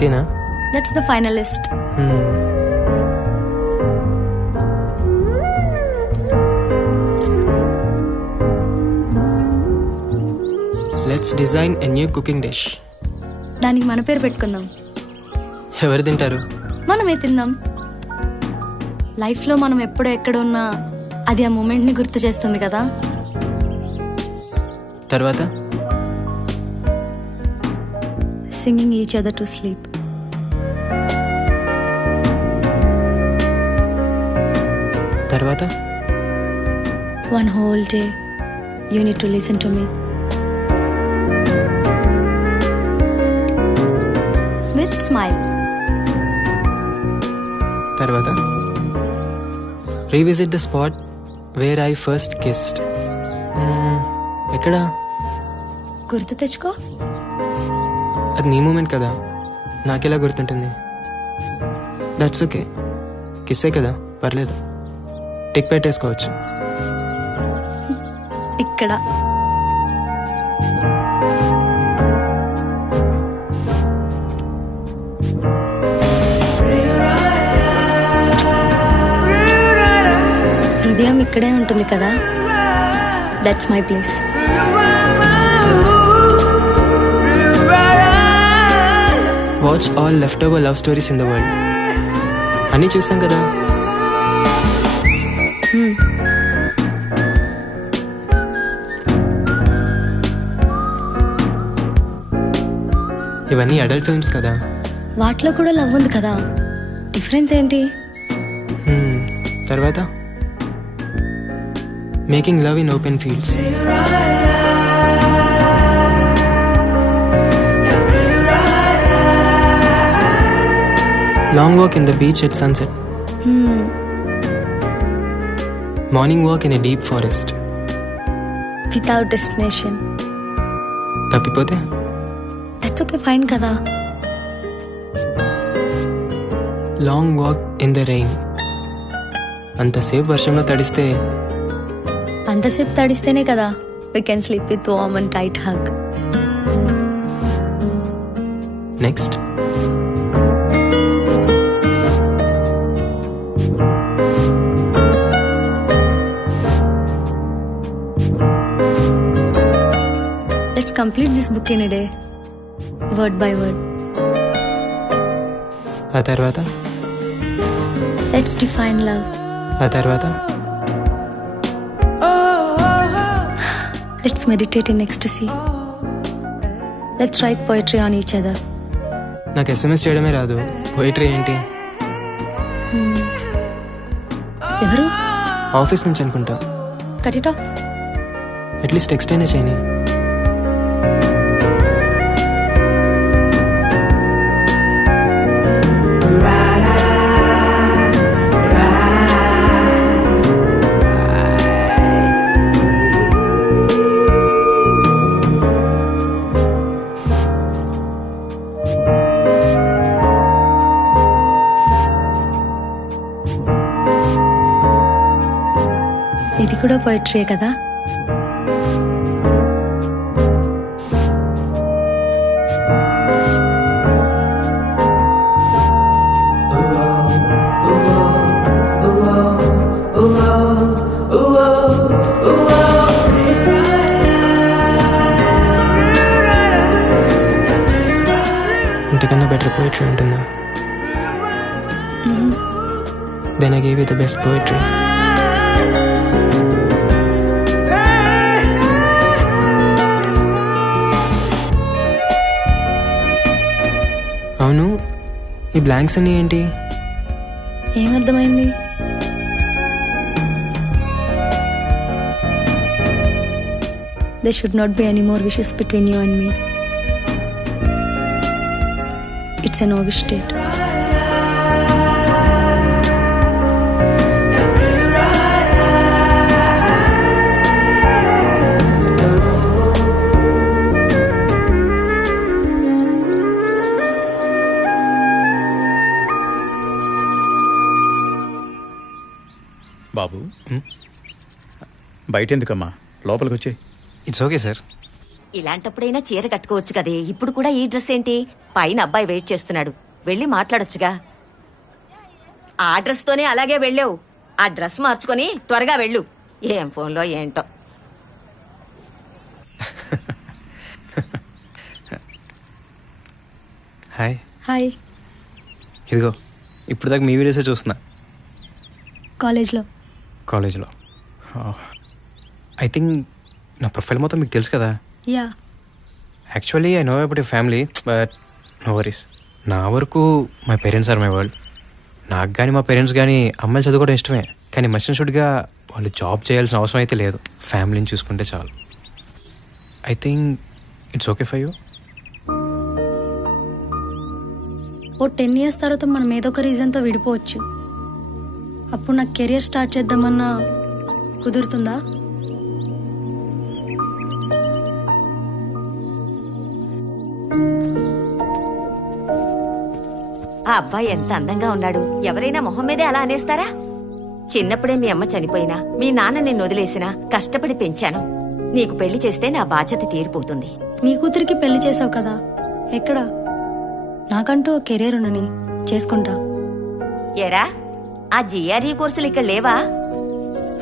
అంతేనా? That's the final list. Let's design a new cooking dish. దానికి మన పేరు పెట్టుకుందాం. ఎవరు తింటారు? మనమే తిందాం. లైఫ్లో మనం ఎప్పుడు ఎక్కడ ఉన్నా అది ఆ మూమెంట్ని గుర్తు చేస్తుంది కదా. తర్వాత singing each other to sleep. తర్వాత one whole day you need to listen to me with smile. తర్వాత revisit the spot where I first kissed. ఎక్కడ? గుర్తు తెచ్చుకో. అది నీ మూమెంట్ కదా, నాకెలా గుర్తుంటుంది? దట్స్ ఓకే, కిస్సే కదా, పర్లేదు. టిక్ పెట్టేసుకోవచ్చు. ఇక్కడ హృదయం ఇక్కడే ఉంటుంది కదా. That's my place. Watch all left over love stories in the world. అన్నీ చూసాం కదా. ఇవన్నీ అడల్ట్ ఫిల్మ్స్ కదా. వాటిలో కూడా లవ్ ఉంది కదా, డిఫరెన్స్ ఏంటి? తర్వాత making love in open fields. Long walk in the beach at sunset. Morning walk in a deep forest. Without destination. తప్పిపోతే? That's okay, fine కదా. Long walk in the rain. అంతసేపు వర్షంలో తడిస్తే? అంతసేపు తడిస్తేనే కదా we can sleep with warm and tight hug. Next. Let's complete this book in a day, word by word. ఆ తర్వాత? Let's define love. ఆ తర్వాత? Let's meditate in ecstasy. Let's write poetry on each other. నాకు SMS చేయడమే రాదు, poetry ఏంటి? ఎవరు? Office నుంచి అనుకుంటా. Cut it off. At least text అయినా చేయని. ఇది కూడా పోయిటరీ కదా. ఇంతకన్నా బెటర్ పోయిటరీ ఉంటుందా? Then I gave you the best poetry. అవును, ఈ బ్లాంక్స్ అన్నీ ఏంటి? ఏమర్థమైంది? There should not be any more wishes between you and me. It's a no-wish state. బాబు, బయట ఎందుకమ్మా, లోపలికి వచ్చే. It's okay sir. ఇలాంటప్పుడైనా చీర కట్టుకోవచ్చు కదే. ఇప్పుడు కూడా ఈ డ్రెస్ ఏంటి? పైన అబ్బాయి వెయిట్ చేస్తున్నాడు, వెళ్ళి మాట్లాడొచ్చుగా. ఆ డ్రెస్ తోనే అలాగే వెళ్ళావు. ఆ డ్రెస్ మార్చుకొని త్వరగా వెళ్ళు. ఏం ఫోన్లో ఏంటో. హాయ్. హాయ్. ఇదిగో ఇప్పుడు దాకా మీ వీడియోసే చూస్తున్నా కాలేజ్లో. ఐ థింక్ నా ప్రొఫైల్ మొత్తం మీకు తెలుసు కదా. Yeah. Actually I know about your family, but no worries. నా వరకు my parents are my world. నాకు కానీ మా పేరెంట్స్ కానీ అమ్మాయిలు చదువుకోవడం ఇష్టమే, కానీ మస్టెన్షుడ్గా వాళ్ళు జాబ్ చేయాల్సిన అవసరం అయితే లేదు. ఫ్యామిలీని చూసుకుంటే చాలు. I think it's okay for you. ఓ 10 years తర్వాత మనం ఏదో ఒక రీజన్తో విడిపోవచ్చు. అప్పుడు నాకు కెరియర్ స్టార్ట్ చేద్దామన్నా కుదురుతుందా? ఆ అబ్బాయి ఎంత అందంగా ఉన్నాడు. ఎవరైనా మొహం మీదే అలా అనేస్తారా? చిన్నప్పుడే మీ అమ్మ చనిపోయినా, మీ నాన్న నిన్ను వదిలేసినా కష్టపడి పెంచాను. నీకు పెళ్లి చేస్తే నా బాధ్యత తీరిపోతుంది. నీ కూతురికి పెళ్లి చేసావు కదా, ఎక్కడ? నాకంటూ ఓ కెరీర్ ఉండని చేసుకుంటా. ఏరా, ఆ జిఆర్ఈ కోర్సులు ఇక్కడ లేవా?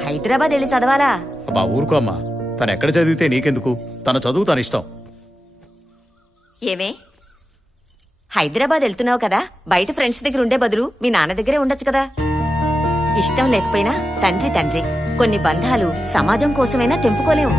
హైదరాబాద్ వెళ్ళి చదవాలా? అబ్బా ఊరుకో అమ్మా, తను ఎక్కడ చదివితే నీకెందుకు? తన చదువు తన ఇష్టం. ఏమే, హైదరాబాద్ వెళ్తున్నావు కదా, బయట ఫ్రెండ్స్ దగ్గర ఉండే బదులు మీ నాన్న దగ్గరే ఉండొచ్చు కదా. ఇష్టం లేకపోయినా తండ్రి. కొన్ని బంధాలు సమాజం కోసమైనా తెంపుకోలేము.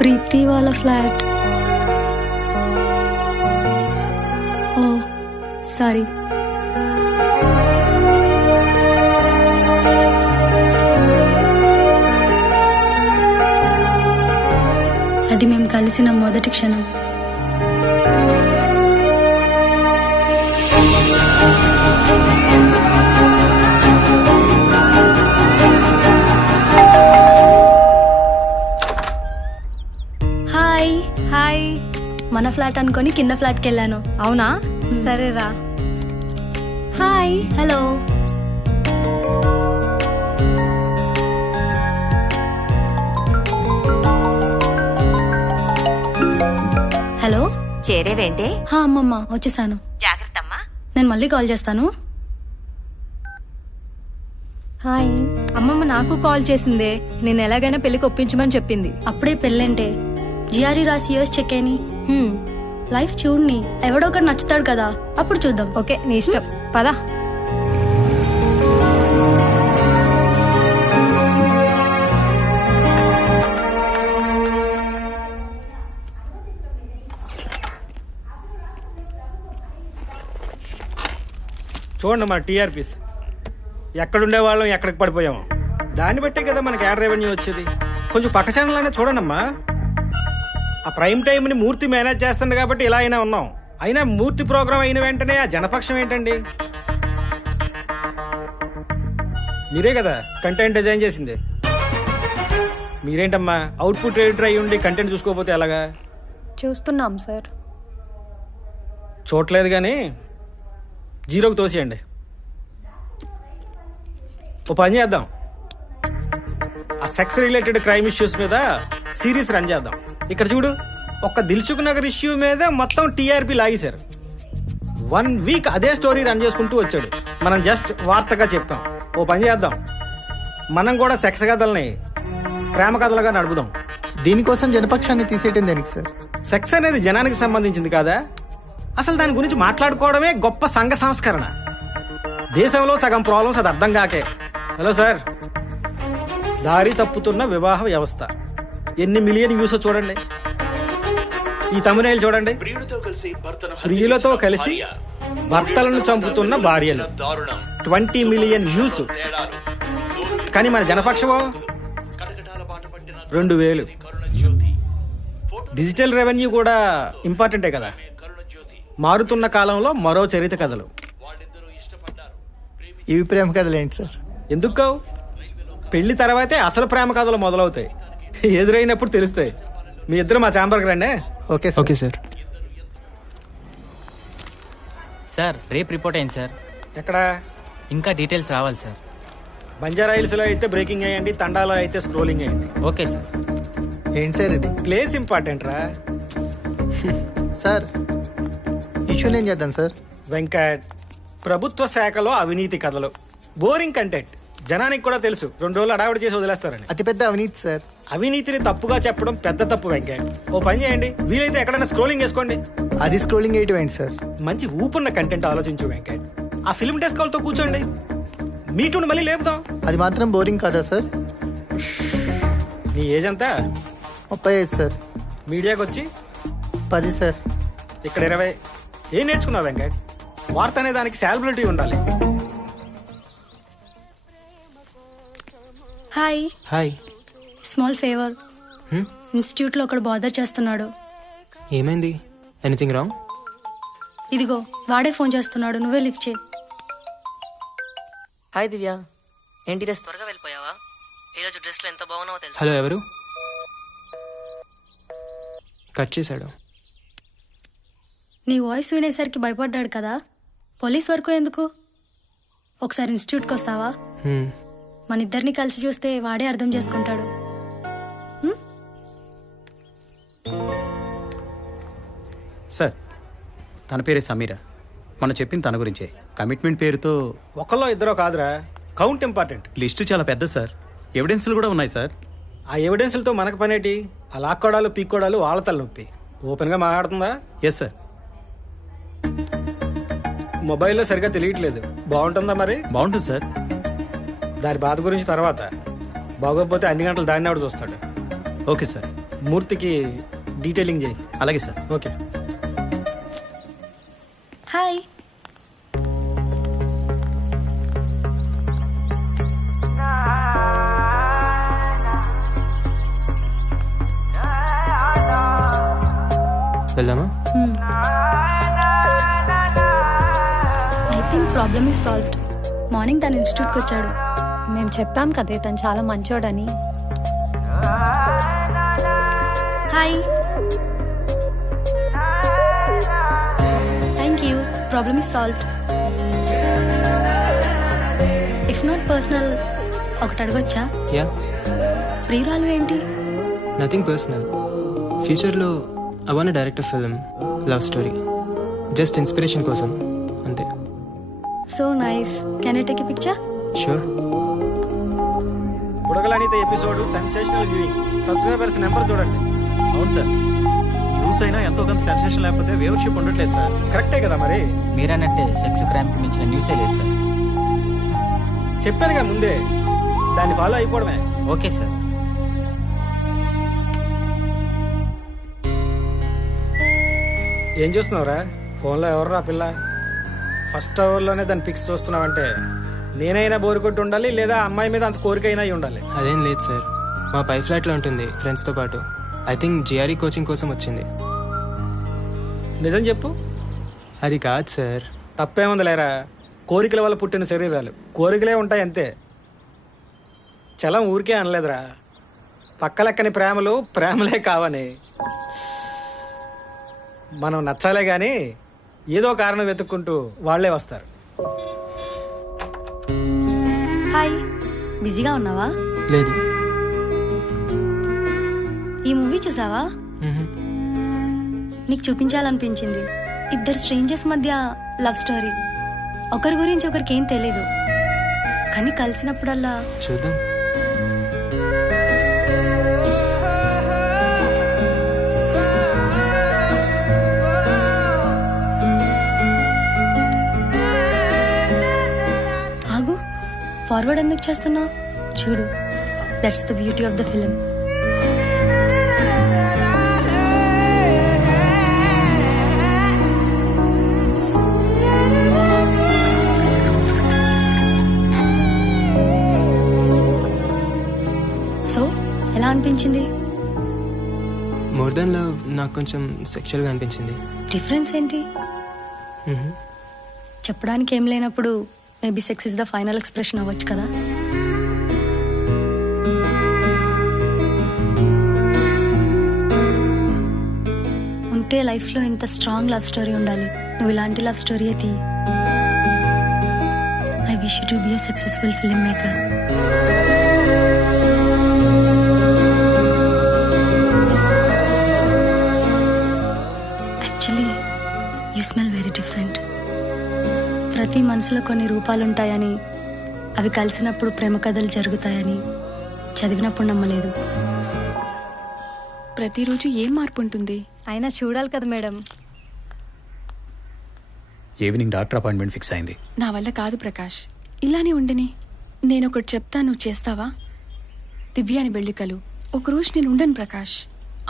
ప్రీతి వాళ్ళ ఫ్లాట్. ఓ సారీ. అది మేము కలిసిన మొదటి క్షణం. హాయ్. హాయ్. మన ఫ్లాట్ అనుకొని కింద ఫ్లాట్కి వెళ్ళాను. అవునా? సరేరా. హాయ్. హలో. హలో. చేరేవేంటే? అమ్మమ్మ వచ్చేసాను. జాగ్రత్తమ్మా. నేను మళ్ళీ కాల్ చేస్తాను. హాయ్. అమ్మమ్మ నాకు కాల్ చేసిందే. నేను ఎలాగైనా పెళ్లికి ఒప్పించమని చెప్పింది. అప్పుడే పెళ్ళంటే జిఆర్ఈ రాసి యూఎస్ చెక్ అయిని లైఫ్ చూడని, ఎవడో ఒకటి నచ్చుతాడు కదా, అప్పుడు చూద్దాం. ఓకే, నీ ఇష్టం. పదా. చూడండి మన టీఆర్పీస్ ఎక్కడుండే వాళ్ళం ఎక్కడికి పడిపోయాము. దాన్ని బట్టే కదా మనకి యాడ్ రెవెన్యూ వచ్చేది. కొంచెం పక్క ఛానల్ అయినా చూడండమ్మా. ఆ ప్రైమ్ టైంని మూర్తి మేనేజ్ చేస్తుంది కాబట్టి ఇలా అయినా ఉన్నాం. అయినా మూర్తి ప్రోగ్రామ్ అయిన వెంటనే ఆ జనపక్షం ఏంటండి? మీరే కదా కంటెంట్ డిజైన్ చేసింది. మీరేంటమ్మా అవుట్పుట్ ఎడిటర్ అయ్యి ఉండి కంటెంట్ చూసుకోకపోతే ఎలాగా? చూస్తున్నాం సార్. చూడలేదు కానీ జీరోకి తోసేయండి. ఓ పని చేద్దాం, ఆ సెక్స్ రిలేటెడ్ క్రైమ్ ఇష్యూస్ మీద సిరీస్ రన్ చేద్దాం. ఇక్కడ చూడు, ఒక్క దిల్సుఖ్ నగర్ ఇష్యూ మీద మొత్తం టీఆర్పీ లాగేశారు. 1 week అదే స్టోరీ రన్ చేసుకుంటూ వచ్చాడు. మనం జస్ట్ వార్తగా చెప్పాం. ఓ పని చేద్దాం, మనం కూడా సెక్స్ కథల్ని ప్రేమ కథలుగా నడుపుదాం. దీనికోసం జనపక్షాన్ని తీసేయటం దేనికి సార్? సెక్స్ అనేది జనానికి సంబంధించింది కాదా? అసలు దాని గురించి మాట్లాడుకోవడమే గొప్ప సంఘ సంస్కరణ. దేశంలో సగం ప్రాబ్లమ్స్ అది అర్థం కాకే. హలో సార్, దారి తప్పుతున్న వివాహ వ్యవస్థ ఎన్ని మిలియన్ వ్యూస్ చూడండి. ఈ తమిళ చూడండి, ప్రియులతో కలిసి భర్తలను చంపుతున్న భార్యలు 20 మిలియన్ వ్యూస్. కానీ మన జనపక్షమో 2000. డిజిటల్ రెవెన్యూ కూడా ఇంపార్టెంటే కదా. మారుతున్న కాలంలో మరో చరిత్ర కథలు. ఇవి ప్రేమ కథలు ఏంటి సార్? ఎందుకు కావు? పెళ్లి తర్వాతే అసలు ప్రేమ కథలు మొదలవుతాయి. ఎదురైనప్పుడు తెలుస్తాయి. మీ ఇద్దరు మా ఛాంబర్కి రండి. Okay sir. Okay sir. Sir రేపు రిపోర్ట్ అయింది సార్. ఎక్కడ? ఇంకా డీటెయిల్స్ రావాలి సార్. బంజారా హిల్స్లో అయితే బ్రేకింగ్ అయ్యండి, తండాలో అయితే స్క్రోలింగ్ అయ్యండి. Okay sir. ఏంటి సార్ ఇది? ప్లేస్ ఇంపార్టెంట్ రా. సార్ ఇష్యూ నేను చేద్దాం సార్. వెంకట్, ప్రభుత్వ శాఖలో అవినీతి కథలు, బోరింగ్ కంటెంట్. జనానికి కూడా తెలుసు, 2 రోజులు అడావిడి చేసి వదిలేస్తారని. అతిపెద్ద అవినీతి సార్. అవినీతిని తప్పుగా చెప్పడం పెద్ద తప్పు వెంకట్. ఓ పని చేయండి, వీలైతే ఎక్కడైనా స్క్రోలింగ్ చేసుకోండి. అది స్క్రోలింగ్ వేయటం ఏంటి సార్? మంచి ఊపున్న కంటెంట్ ఆలోచించు వెంకట్. ఆ ఫిల్మ్ డెస్క్ వాళ్ళతో కూర్చోండి, మీటూని మళ్ళీ లేపుదాం. అది మాత్రం బోరింగ్ కాదా సార్? నీ ఏజ్ ఎంత? 35 సార్. మీడియాకి వచ్చి 10 సార్. ఇక్కడ 20. ఏం నేర్చుకున్నావు వెంకట్? వార్త అనే దానికి సాలబిలిటీ ఉండాలి. హాయ్. హాయ్. Small favour. ఇన్స్టిట్యూట్లో ఒకడు బాదర్ చేస్తున్నాడు. ఏమైంది? Anything wrong? ఇదిగో వాడే ఫోన్ చేస్తున్నాడు, నువ్వే లిఫ్ట్ చేయి. హాయ్ దివ్య, ఏంటి డ్రెస్ త్వరగా వెళ్ళిపోయావా? ఈరోజు డ్రెస్లో ఎంత బాగున్నావో తెలుసు. హలో, ఎవరు? కట్ చేశాడు. నీ వాయిస్ వినేసరికి భయపడ్డాడు కదా. పోలీస్ వరకు ఎందుకు? ఒకసారి ఇన్స్టిట్యూట్కి వస్తావా? మన ఇద్దరిని కలిసి చూస్తే వాడే అర్థం చేసుకుంటాడు. సార్, తన పేరే సమీర. మనం చెప్పింది తన గురించే. కమిట్మెంట్ పేరుతో ఒకళ్ళో ఇద్దరో కాదురా, కౌంట్ ఇంపార్టెంట్. లిస్టు చాలా పెద్ద సార్. ఎవిడెన్స్లు కూడా ఉన్నాయి సార్. ఆ ఎవిడెన్స్లతో మనకు పనేటి? ఆ లాక్కోడాలు పీక్కోడాలు వాళ్ళ తలనొప్పి. ఓపెన్గా మాట్లాడుతుందా? Yes sir. మొబైల్లో సరిగా తెలియట్లేదు. బాగుంటుందా మరి? బాగుంటుంది సార్. దాని బాధ గురించి తర్వాత. బాగోకపోతే అన్ని గంటలు దాన్ని ఆవిడ చూస్తాడు. Okay sir. మూర్తికి డీటెయిలింగ్ చేయి. అలాగే సార్. ఓకే. హాయ్. వెళ్దామా? I think problem is solved. Morning తన ఇన్స్టిట్యూట్కి వచ్చాడు. మేము చెప్పాం కదే తను చాలా మంచోడని. Hi. Thank you. Problem is solved. If not personal, ఒకటి అడగొచ్చా? యా. ప్రియురాలు ఏంటి? Nothing personal. ఫ్యూచర్లో I want direct film, love story. Just inspiration కోసం అంతే. So nice. Can I take a picture? Sure. బుడగలనిత episode sensational viewing. Subscribers number చూడండి. అవును సార్. న్యూస్ అయినా ఎంతో కొంత సెన్సేషన్ లేకపోతే వ్యూవర్షిప్ ఉండట్లేదు సార్. కరెక్టే కదా మరి. మీరన్నట్టే సెక్స్ క్రైమ్కి మించిన న్యూసే లేదు సార్. చెప్పానుగా ముందే, దాన్ని ఫాలో అయిపోవడమే. Okay sir. ఏం చూస్తున్నావురా? ఫోన్లో ఎవర్రా పిల్ల? ఫస్ట్ అవర్లోనే దాన్ని పిక్స్ చూస్తున్నావంటే నేనైనా బోరు కొట్టి ఉండాలి, లేదా అమ్మాయి మీద అంత కోరికైనా అయి ఉండాలి. అదేం లేదు సార్, మా పై ఫ్లాట్లో ఉంటుంది ఫ్రెండ్స్తో పాటు. ఐ థింక్ జిఆర్ఈ కోచింగ్ కోసం వచ్చింది. నిజం చెప్పు. అది కాదు సార్. తప్పేముంది లేరా, కోరికల వల్ల పుట్టిన శరీరాలు కోరికలే ఉంటాయి అంతే. చలం ఊరికే అనలేదురా. పక్కలెక్కని ప్రేమలు ప్రేమలే కావని. మనం నచ్చాలే గాని ఏదో కారణం వెతుక్కుంటూ వాళ్లే వస్తారు. హాయ్. బిజీగా ఉన్నావా? లేదు. ఈ మూవీ చూసావా? నీకు చూపించాలనిపించింది. ఇద్దరు స్ట్రేంజర్స్ మధ్య లవ్ స్టోరీ. ఒకరి గురించి ఒకరికి ఏం తెలీదు, కానీ కలిసినప్పుడల్లా చూద్దాం. ఫార్వర్డ్ ఎందుకు చేస్తున్నావు? చూడు, that's the beauty of the film. So ఎలా అనిపించింది? మోర్ దెన్ లవ్ నాకు కొంచెం సెక్షువల్గా అనిపించింది. డిఫరెన్స్ ఏంటి? చెప్పడానికి ఏం లేనప్పుడు maybe sex is the final expression అవ్వచ్చు కదా. ఉంటే లైఫ్లో ఇంత స్ట్రాంగ్ లవ్ స్టోరీ ఉండాలి. నువ్వు ఇలాంటి లవ్ స్టోరీ తీ. I wish you to be a successful film maker. Actually you smell very different. ప్రతి మనసులో కొన్ని రూపాలుంటాయని, అవి కలిసినప్పుడు ప్రేమ కథలు జరుగుతాయని చదివినప్పుడు నమ్మలేదు. ప్రతిరోజు ఏం మార్పు ఉంటుంది? అయినా చూడాలి కదా madam. Evening doctor appointment fix అయింది. నా వల్ల కాదు ప్రకాష్, ఇలానే ఉండని. నేను ఒకటి చెప్తా, నువ్వు చేస్తావా? దివ్యాని వెళ్ళి కలు. ఒకరోజు నేను ఉండను ప్రకాష్.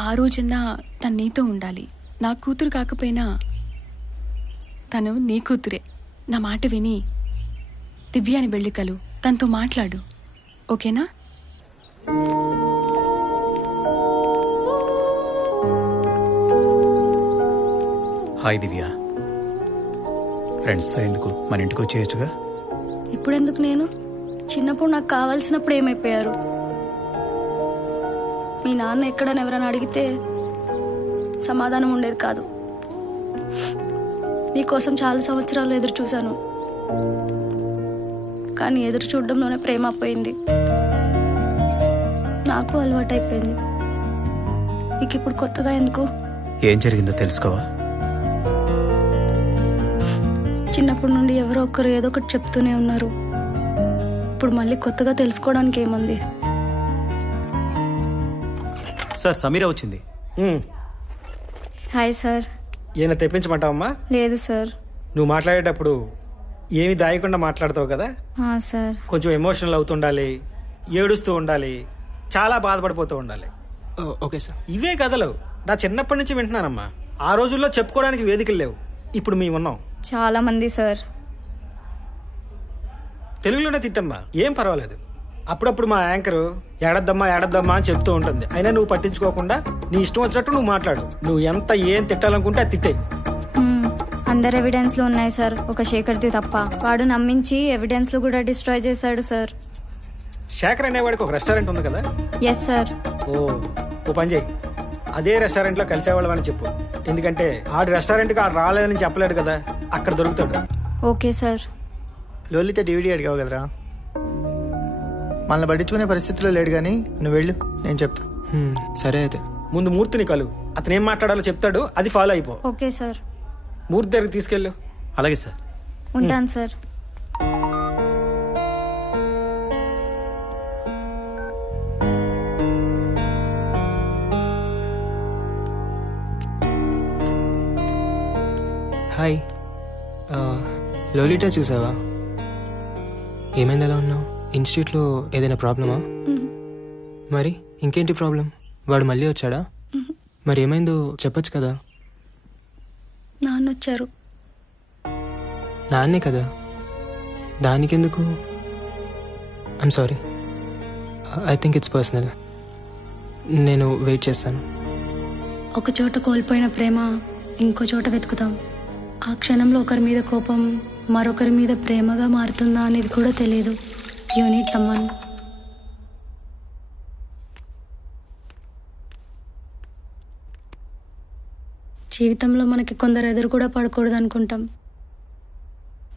ఆ రోజన్నా తను నీతో ఉండాలి. నా కూతురు కాకపోయినా తను నీ కూతురే. నా మాట విని దివ్యాని వెళ్ళి కలు. తనతో మాట్లాడు, ఓకేనా? హాయ్ దివ్య. ఫ్రెండ్స్తో ఎందుకు, మన ఇంటికి వచ్చేయచ్చుగా. ఇప్పుడెందుకు? నేను చిన్నప్పుడు నాకు కావాల్సినప్పుడు ఏమైపోయారు? మీ నాన్న ఎక్కడని ఎవరైనా అడిగితే సమాధానం ఉండేది కాదు. మీకోసం చాలా సంవత్సరాలు ఎదురు చూశాను, కానీ ఎదురు చూడడంలోనే ప్రేమ పోయింది. నాకు అలవాటైపోయింది. నీకు ఇప్పుడు కొత్తగా ఎందుకు? ఏం జరిగిందో తెలుసుకోవా? చిన్నప్పటి నుండి ఎవరో ఒకరు ఏదో ఒకటి చెప్తూనే ఉన్నారు. ఇప్పుడు మళ్ళీ కొత్తగా తెలుసుకోవడానికి ఏముంది? సార్, సమీర వచ్చింది. Hi sir. ఈయన తెప్పించమంటావమ్మా? లేదు సార్. నువ్వు మాట్లాడేటప్పుడు ఏమి దాయకుండా మాట్లాడతావు కదా. సార్. కొంచెం ఎమోషనల్ అవుతుండాలి, ఏడుస్తూ ఉండాలి, చాలా బాధపడిపోతూ ఉండాలి. Okay sir. ఇవే కథలు నా చిన్నప్పటి నుంచి వింటున్నానమ్మా. ఆ రోజుల్లో చెప్పుకోవడానికి వేదికలు లేవు, ఇప్పుడు మేము ఉన్నాం. చాలా మంది సార్. తెలుగులోనే తిట్టమ్మా, ఏం పర్వాలేదు. అప్పుడప్పుడు మా యాంకరు ఏడద్దమ్మా ఏడద్దమ్మా అని చెప్తూ ఉంటుంది. అయినా నువ్వు పట్టించుకోకుండా నీ ఇష్టం వచ్చినట్టు నువ్వు మాట్లాడు. నువ్వు ఎంత ఏం తిట్టాలనుకుంటే అది తిట్టే. అందరు ఎవిడెన్స్లు ఉన్నాయి సార్, ఒక శేఖర్ది తప్ప. వాడు నమ్మించి ఎవిడెన్స్లు కూడా డిస్ట్రాయ్ చేశాడు సార్. శేఖర్ అనేవాడికి ఒక రెస్టారెంట్ ఉంది కదా. Yes sir. ఓ పని చేయి, అదే రెస్టారెంట్లో కలిసేవాళ్ళం అని చెప్పు. ఎందుకంటే ఆడి రెస్టారెంట్కి ఆడు రాలేదని చెప్పలేడు కదా, అక్కడ దొరుకుతాడు. Okay sir. లోలిత డివిడీ అడిగావు కదరా, మనల్ని పట్టించుకునే పరిస్థితిలో లేడు, కానీ నువ్వు వెళ్ళు, నేను చెప్తా. సరే అయితే. ముందు మూర్తిని కలు, అతను ఏం మాట్లాడాలో చెప్తాడు, అది ఫాలో అయిపో. Okay sir. మూర్తి దగ్గరికి తీసుకెళ్ళు. అలాగే సార్. ఉంటాను సార్. హాయ్. లోలిటా చూసావా? ఏమైంది, ఎలా ఉన్నావు? ఇన్స్టిట్యూట్లో ఏదైనా ప్రాబ్లమా? మరి ఇంకేంటి ప్రాబ్లం? వాడు మళ్ళీ వచ్చాడా? మరి ఏమైందో చెప్పొచ్చు కదా. నాన్న వచ్చారు. నాన్నే కదా, దానికెందుకు? I'm sorry, I think it's personal. నేను వెయిట్ చేస్తాను. ఒక చోట కోల్పోయిన ప్రేమ ఇంకో చోట వెతుకుతాం. ఆ క్షణంలో ఒకరి మీద కోపం మరొకరి మీద ప్రేమగా మారుతుందా అనేది కూడా తెలియదు. You need someone. జీవితంలో మనకి కొందరు ఎదురు కూడా పడకూడదు అనుకుంటాం,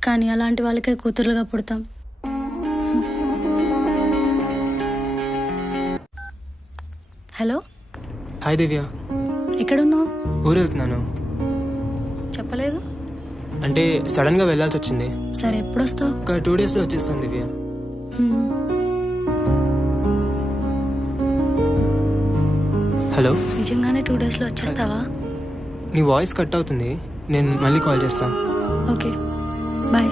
కానీ అలాంటి వాళ్ళకే కూతురుగా పుడతాం. హలో. హాయ్ దివ్య. ఎక్కడున్నావు? ఊరు వెళ్తున్నాను. చెప్పలేదు. అంటే సడన్గా వెళ్ళాల్సి వచ్చింది. సరే, ఎప్పుడు వస్తావు? ఒక 2 డేస్లో వచ్చేస్తాను దివ్య. హలో. నిజంగానే 2 డేస్లో వచ్చేస్తావా? నీ వాయిస్ కట్ అవుతుంది, నేను మళ్ళీ కాల్ చేస్తాను. Okay, bye.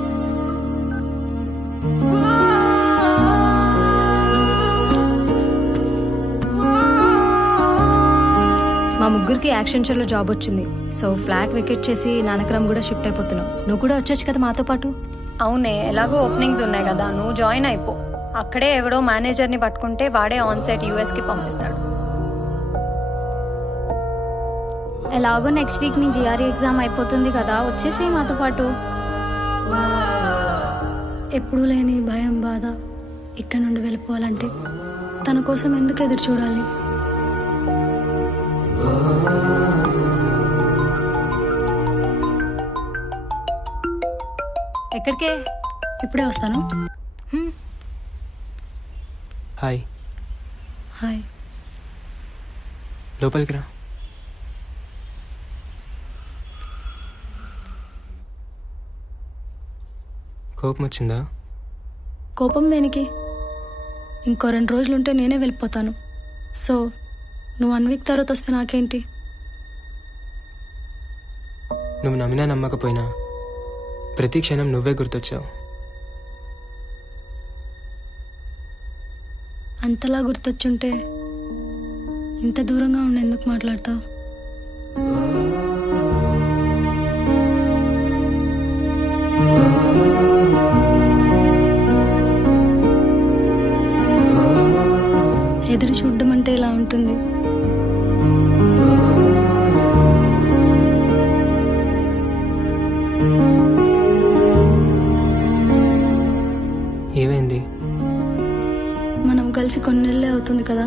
ముగ్గురికి యాక్షన్ షోలో జాబ్ వచ్చింది. సో ఫ్లాట్ వెకేట్ చేసి నానక్రమ్ కూడా షిఫ్ట్ అయిపోతున్నాం. నువ్వు కూడా వచ్చొచ్చు కదా మాతో పాటు. అవునే, ఎలాగో ఓపెనింగ్స్ ఉన్నాయి కదా, నువ్వు జాయిన్ అయిపో. అక్కడే ఎవడో మేనేజర్ని పట్టుకుంటే వాడే ఆన్ సైట్ యూఎస్కి పంపిస్తాడు. ఎలాగో నెక్స్ట్ వీక్ నీ జిఆర్ఈ ఎగ్జామ్ అయిపోతుంది కదా, వచ్చేసి మాతో పాటు. ఎప్పుడూ లేని భయం, బాధ ఇక్కడ నుండి వెళ్ళిపోవాలంటే తన కోసం ఎందుకు ఎదురు చూడాలి? ఎక్కడికే? ఇప్పుడే వస్తాను. హాయ్. హాయ్. లోపలికి రా. కోపం వచ్చిందా? కోపం దేనికి? ఇంకో 2 రోజులుంటే నేనే వెళ్ళిపోతాను. సో నువ్వు 1 వీక్ తర్వాత వస్తే నాకేంటి? నువ్వు నమ్మినా నమ్మకపోయినా ప్రతి క్షణం నువ్వే గుర్తొచ్చావు. అంతలా గుర్తొచ్చుంటే ఇంత దూరంగా ఉండి ఎందుకు మాట్లాడతావు? ఎదురు చూడడం అంటే ఇలా ఉంటుంది. ఏమైంది? మనం కలిసి కొన్ని నెలలే అవుతుంది కదా,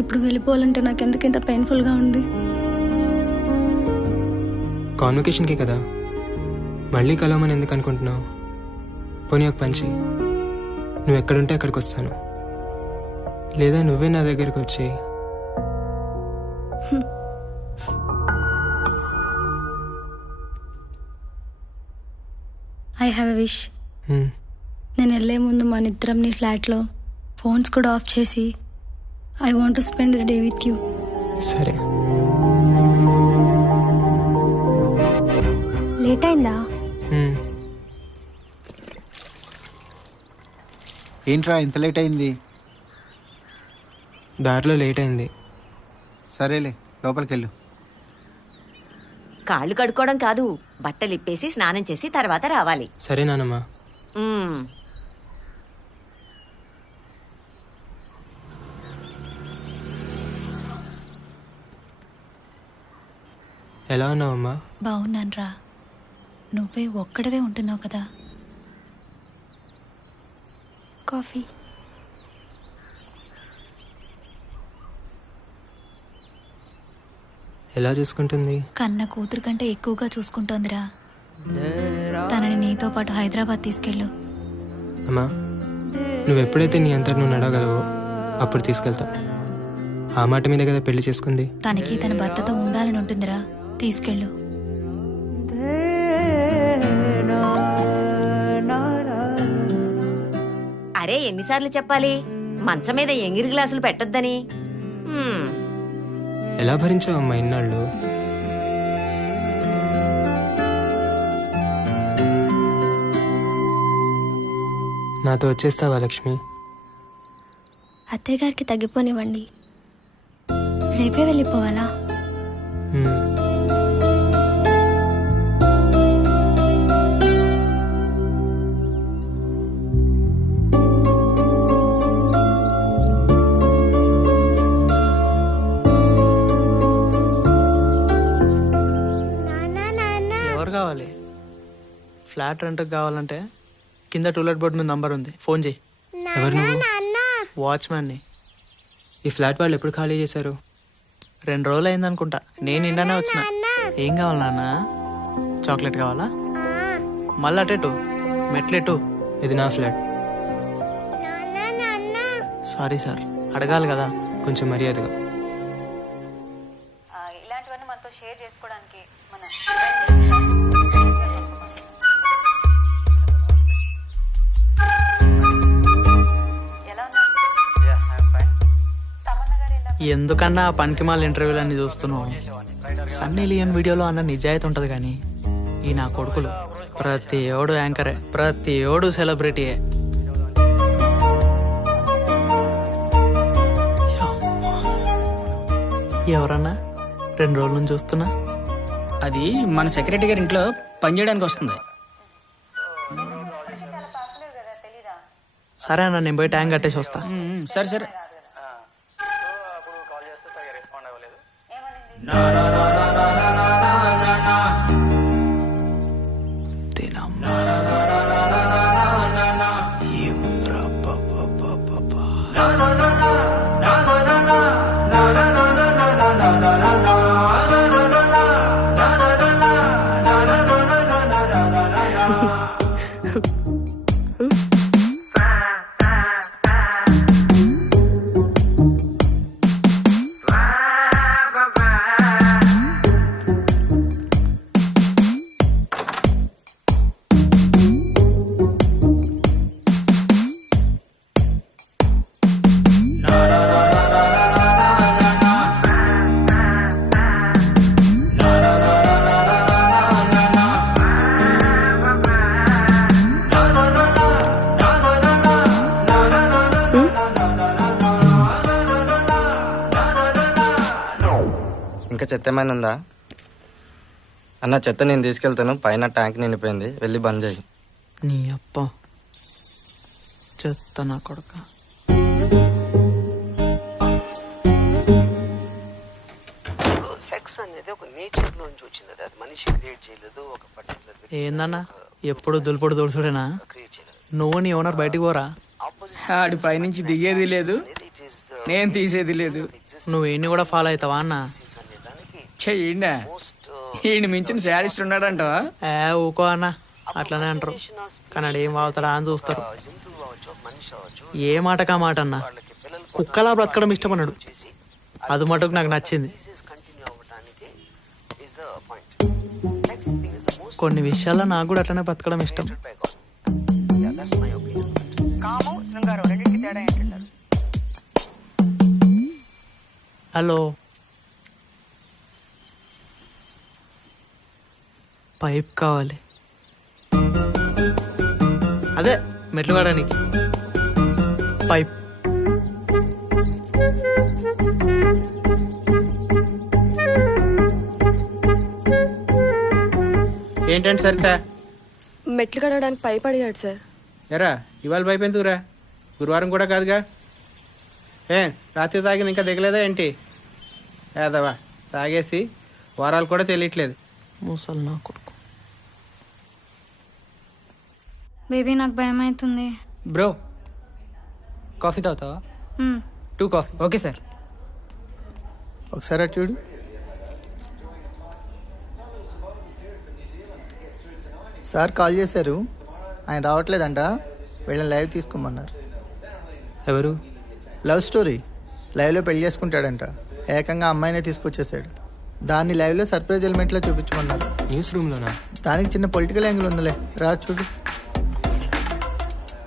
ఇప్పుడు వెళ్ళిపోవాలంటే నాకెందుకు ఇంత పెయిన్ఫుల్గా ఉంది? కాన్వకేషన్కే కదా, మళ్ళీ కలవమని ఎందుకు అనుకుంటున్నావు? పోనీ ఒక పని చెయ్యి, నువ్వు ఎక్కడుంటే అక్కడికి వస్తాను, లేదా నువ్వే నా దగ్గరికి వచ్చేయి. I have a wish. నేను వెళ్ళే ముందు మన ఇద్దరం నీ ఫ్లాట్లో ఫోన్స్ కూడా ఆఫ్ చేసి I want to spend the day with you. సరే. లేట్ అయిందా? ఏంట్రా ఇంత లేట్ అయింది? దారిలో లేట్ అయింది. సరేలే, లోపలికి వెళ్ళు. కాళ్ళు కడుక్కోవడం కాదు, బట్టలు ఇప్పేసి స్నానం చేసి తర్వాత రావాలి. సరే నానమ్మా. ఎలా ఉన్నావమ్మా? బాగున్నాన్రా. నువ్వే ఒక్కడవే ఉంటున్నావు కదా. కాఫీ. ఎలా చూసుకుంటుంది? కన్న కూతురు కంటే ఎక్కువగా చూసుకుంటోందిరా. తనని నీతో పాటు హైదరాబాద్ తీసుకెళ్ళు. అమ్మా, నువ్వు ఎప్పుడైతే నీ అంతటి నువ్వు నడవగలవో అప్పుడు తీసుకెళ్తా. ఆ మాట మీద కదా పెళ్లి చేసుకుంది. తనకి తన భర్తతో ఉండాలని ఉంటుందిరా, తీసుకెళ్ళు. అరే ఎన్నిసార్లు చెప్పాలి మంచం మీద ఎంగిరి గ్లాసులు పెట్టొద్దని? ఎలా భరించావమ్మా ఇన్నాళ్ళు? నాతో వచ్చేస్తావా లక్ష్మి? అత్తయ్య గారికి తగ్గిపోనివ్వండి, రేపే వెళ్ళిపోవాలా? కావాలి ఫ్లాట్ రెంట్కి కావాలంటే కింద టూలెట్ బోర్డు మీద నంబర్ ఉంది, ఫోన్ చేయి. ఎవరు నువ్వు? వాచ్మ్యాన్ని. ఈ ఫ్లాట్ వాళ్ళు ఎప్పుడు ఖాళీ చేశారు? 2 రోజులు అయింది అనుకుంటా. నేను ఇండానే వచ్చిన. ఏం కావాలి నాన్న? చాక్లెట్ కావాలా? మళ్ళీ అటెటు మెట్లెటు. ఇది నా ఫ్లాట్. సారీ సార్, అడగాలి కదా. కొంచెం మర్యాదగా. ఇలాంటివన్నీ మనతో షేర్ చేసుకోవడానికి ఎందుకన్నా ఆ పనికిమాల ఇంటర్వ్యూలు అన్ని చూస్తున్నావు? సన్నీ లియోన్ వీడియోలో అన్న నిజాయితీ ఉంటుంది కానీ ఈ నా కొడుకులు ప్రతి ఓడు యాంకరే, ప్రతి ఓడు సెలబ్రిటీయే. ఎవరన్నా 2 రోజుల నుంచి చూస్తున్నా. అది మన సెక్రటరీ గారి ఇంట్లో పనిచేయడానికి వస్తుంది. సరే అన్న, నేను పోయి ట్యాంక్ కట్టేసి వస్తా. సరే సరే. ఇంకా చెత్త ఏమైనా ఉందా అన్న? చెత్త నేను తీసుకెళ్తాను, పైన ట్యాంక్ నిండిపోయింది, వెళ్ళి బంద్ చేయి. నీ అప్ప చెత్త నా కొడుక. సెక్స్ అనేది ఒక నేచర్ నుంచి వచ్చింది, అది మనిషి క్రియేట్ చేయలేదు. ఒక పర్టికులర్ ఏందన్నా ఎప్పుడు దులుపుడు దుడుచుడేనా? నువ్వు నీ ఓనర్ బయటికి పోరా? ఆడి పైనుంచి దిగేది లేదు, నేను తీసేది లేదు. నువ్వు ఈయన్ని కూడా ఫాలో అవుతావా అన్న? చెయ్యండి, ఈయన మించిన శారీస్ట్ ఉన్నాడంటవా? ఊకో అన్న, అట్లనే అంటారు కానీ ఆడు ఏం వాగుతాడా అని చూస్తారు. ఏ మాటకా మాట అన్న, కుక్కలా బ్రతకడం ఇష్టపడ్డాడు, అది మటుకు నాకు నచ్చింది. కొన్ని విషయాల్లో నాకు కూడా అట్లనే బ్రతకడం ఇష్టం. హలో, పైప్ కావాలి. అదే మెట్లు కాడానికి పైప్. ఏంటంటే సరితా మెట్లు కడగడానికి పైప్ అడిగాడు సార్. ఎరా ఇవాళ పైపు ఎందుకురా? గురువారం కూడా కాదుగా. రాత్రి తాగింది ఇంకా దిగలేదా ఏంటి? ఏదవా తాగేసి వారాలు కూడా తెలియట్లేదు. ముసలి నా కొడుకు. బేబీ నాకు భయం అవుతుంది. బ్రో కాఫీ తాగుతావా? 2 కాఫీ. Okay sir. ఒకసారి అటు చూడు. సార్ కాల్ చేశారు, ఆయన రావట్లేదంట, వీళ్ళని లైవ్ తీసుకోమన్నారు. ఎవరు? లవ్ స్టోరీ, లైవ్లో పెళ్లి చేసుకుంటాడంట, ఏకంగా అమ్మాయినే తీసుకొచ్చేసాడు. దాన్ని లైవ్లో సర్ప్రైజ్ ఎలిమెంట్లో చూపించమన్నారు. న్యూస్ రూమ్లోనా? దానికి చిన్న పొలిటికల్ యాంగిల్ ఉందిలే, రా చూడు.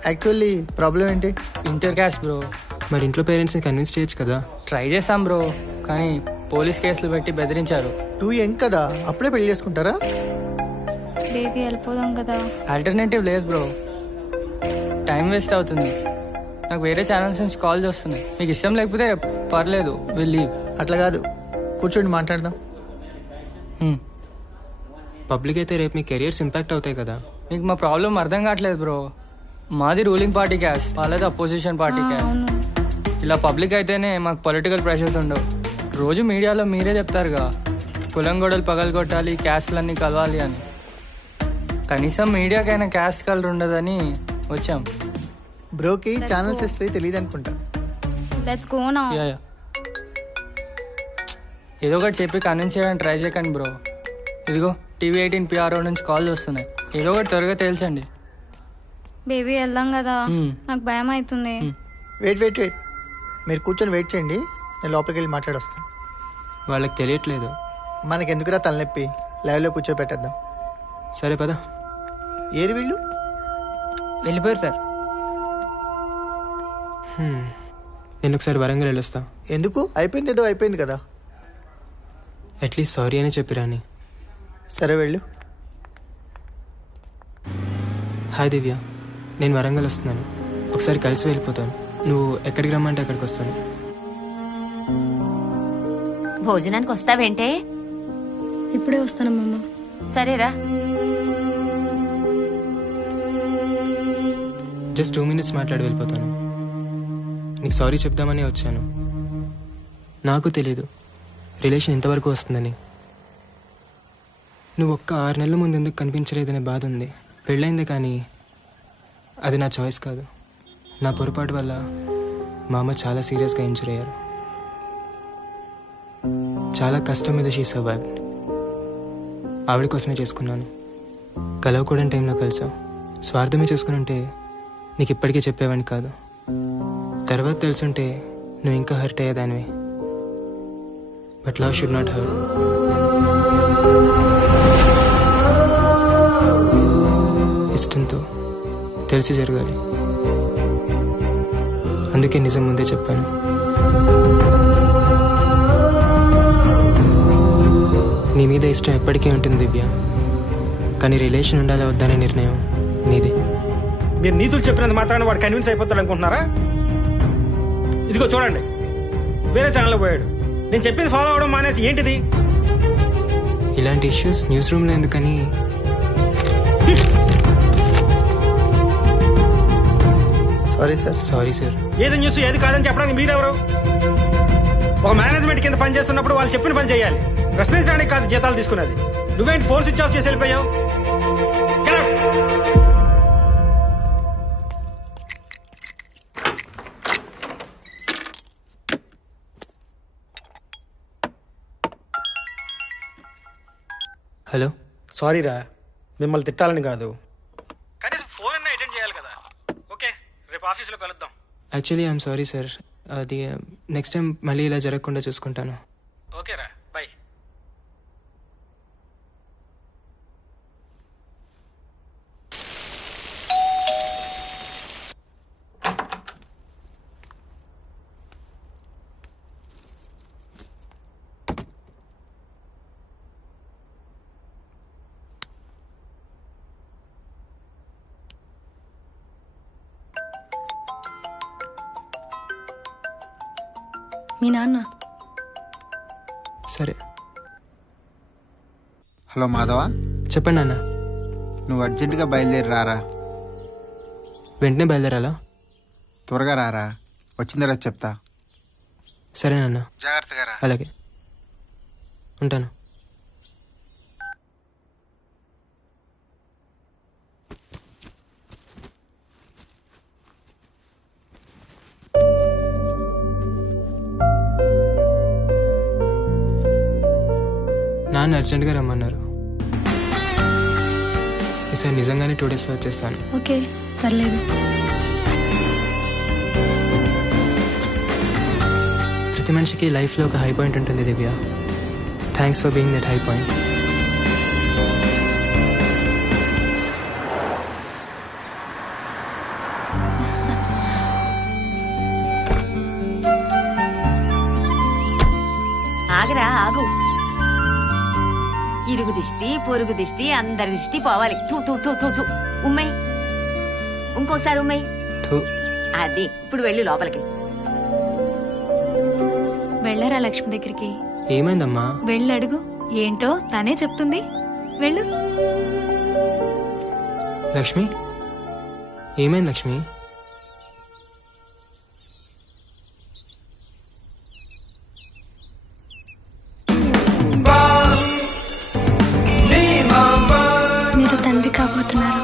యాక్చువల్లీ ప్రాబ్లం ఏంటి? Inter caste bro. మరి ఇంట్లో పేరెంట్స్ని కన్విన్స్ చేయొచ్చు కదా. ట్రై చేస్తాం బ్రో, కానీ పోలీస్ కేసులు పెట్టి బెదిరించారు. 2 యంగ్ కదా, అప్పుడే పెళ్లి చేసుకుంటారా? బేబీ వెళ్ళిపోదాం కదా. ఆల్టర్నేటివ్ లేదు బ్రో, టైం వేస్ట్ అవుతుంది. నాకు వేరే ఛానల్స్ నుంచి కాల్ చేస్తున్నాయి. మీకు ఇష్టం లేకపోతే పర్లేదు, వెళ్ళి. అట్లా కాదు, కూర్చోండి మాట్లాడదాం. పబ్లిక్ అయితే రేపు మీ కెరియర్స్ ఇంపాక్ట్ అవుతాయి కదా. మీకు మా ప్రాబ్లం అర్థం కావట్లేదు బ్రో. మాది రూలింగ్ పార్టీ క్యాస్ట్, వాళ్ళది అపోజిషన్ పార్టీ క్యాస్ట్. ఇలా పబ్లిక్ అయితేనే మాకు పొలిటికల్ ప్రెషర్స్ ఉండవు. రోజు మీడియాలో మీరే చెప్తారుగా, కులం గొడవలు పగలగొట్టాలి, క్యాస్ట్లన్నీ కలవాలి అని. కనీసం మీడియాకైనా క్యాస్ట్ కలర్ ఉండదని వచ్చాం. బ్రోకి ఛానల్స్ హిస్టరీ తెలియదు అనుకుంటా. Let's go now. ఏదో ఒకటి చెప్పి కన్విన్స్ చేయడానికి ట్రై చేయకండి బ్రో. ఇదిగో టీవీ 18 PRO నుంచి కాల్ వస్తున్నాయి, ఏదో ఒకటి త్వరగా తేల్చండి. బేబీ వెళ్దాం కదా, నాకు భయం అవుతుంది. వెయిట్, మీరు కూర్చొని వెయిట్ చేయండి, నేను లోపలికి వెళ్ళి మాట్లాడొస్తాను. వాళ్ళకి తెలియట్లేదు. మనకెందుకురా తలనొప్పి, లైవ్లో కూర్చోబెట్టేద్దాం. సరే పద. ఏరి వీళ్ళు వెళ్ళిపోయారు సార్. నేను ఒకసారి వరంగల్ వెళ్ళొస్తా. ఎందుకు? అయిపోయింది, ఏదో అయిపోయింది కదా. అట్లీస్ట్ సారీ అని చెప్పిరాని. సరే వెళ్ళు. హాయ్ దివ్య, నేను వరంగల్ వస్తున్నాను, ఒకసారి కలిసి వెళ్ళిపోతాను. నువ్వు ఎక్కడికి రమ్మంటే అక్కడికి వస్తాను. భోజనానికి వస్తావేంటే? ఇప్పుడే వస్తానమ్మమ్మ. సరేరా. జస్ట్ 2 minutes మాట్లాడి వెళ్ళిపోతాను. నీకు సారీ చెప్దామని వచ్చాను. నాకు తెలీదు రిలేషన్ ఇంతవరకు వస్తుందని. నువ్వు ఒక్క 6 నెలల ముందు ఎందుకు కనిపించలేదనే బాధ ఉంది. పెళ్ళైంది కానీ అది నా చాయిస్ కాదు. నా పొరపాటు వల్ల మా అమ్మ చాలా సీరియస్గా ఇంజూర్ అయ్యారు. చాలా కష్టం మీద షీ సర్వైవ్డ్. ఆవిడ కోసమే చేసుకున్నాను. కలవకూడని టైంలో కలిసావు. స్వార్థమే చేసుకుని ఉంటే నీకు ఇప్పటికే చెప్పేవాడిని కాదు. తర్వాత తెలుసుంటే నువ్వు ఇంకా హర్ట్ అయ్యేదానివి. But love should not hurt. ఇష్టంతో తెలిసి జరగాలి. అందుకే నిజం ముందే చెప్పాను. నీ మీద ఇష్టం ఎప్పటికీ ఉంటుంది దివ్య, కానీ రిలేషన్ ఉండాలా వద్దనే నిర్ణయం నీదే. మీరు నీతులు చెప్పినంత మాత్రాన వాడు కన్విన్స్ అయిపోతాడు అనుకుంటున్నారా? ఇదిగో చూడండి, వేరే ఛానల్లో పోయాడు. నేను చెప్పింది ఫాలో అవడం మానేసి ఏంటిది? ఇలాంటి ఇష్యూస్ న్యూస్ రూమ్లో ఎందుకని. Sorry sir. ఏది న్యూస్ ఏది కాదని చెప్పడానికి మీరెవరు? ఒక మేనేజ్మెంట్ కింద పని చేస్తున్నప్పుడు వాళ్ళు చెప్పిన పని చేయాలి. ప్రశ్నించడానికి కాదు జీతాలు తీసుకున్నది. నువ్వేంటి ఫోన్ స్విచ్ ఆఫ్ చేసి వెళ్ళిపోయావు? హలో. సారీ రా, మిమ్మల్ని తిట్టాలని కాదు, కనీసం ఫోన్ అన్నా అటెండ్ చేయాలి కదా. ఓకే, రేపు ఆఫీస్లో కలుద్దాం. Actually I'm sorry sir. అది నెక్స్ట్ టైం మళ్ళీ ఇలా జరగకుండా చూసుకుంటాను. ఓకేరా, బాయ్. మీ నాన్న. సరే. హలో మాధవ. చెప్పండి అన్న. నువ్వు అర్జెంటుగా బయలుదేరి రారా. వెంటనే బయలుదేరాలా? త్వరగా రారా, వచ్చిన తర్వాత చెప్తా. సరేనన్నా, జాగ్రత్తగా రా. అలాగే, ఉంటాను. నాన్న అర్జెంట్గా రమ్మన్నారు. ఈసారి నిజంగానే 2 daysలో వచ్చేస్తాను. ఓకే, పర్లేదు. ప్రతి మనిషికి లైఫ్లో ఒక హై పాయింట్ ఉంటుంది Divya. Thanks for being that high point. ఆగరా, ఆగు. ఇరుగు దిష్టి, పొరుగు దిష్టి, అందరి దిష్టి పోవాలి. తూ తూ తూ తూ తూ. ఉమ్మై, ఇంకోసారి ఉమ్మై. అది ఇప్పుడు వెళ్ళు లోపలికి. వెళ్ళరా లక్ష్మి దగ్గరికి. ఏమైందమ్మా? వెళ్ళడుగు, ఏంటో తనే చెప్తుంది. వెళ్ళు. లక్ష్మి, ఏమైంది లక్ష్మి? మీరు తండ్రి కాబోతున్నారు.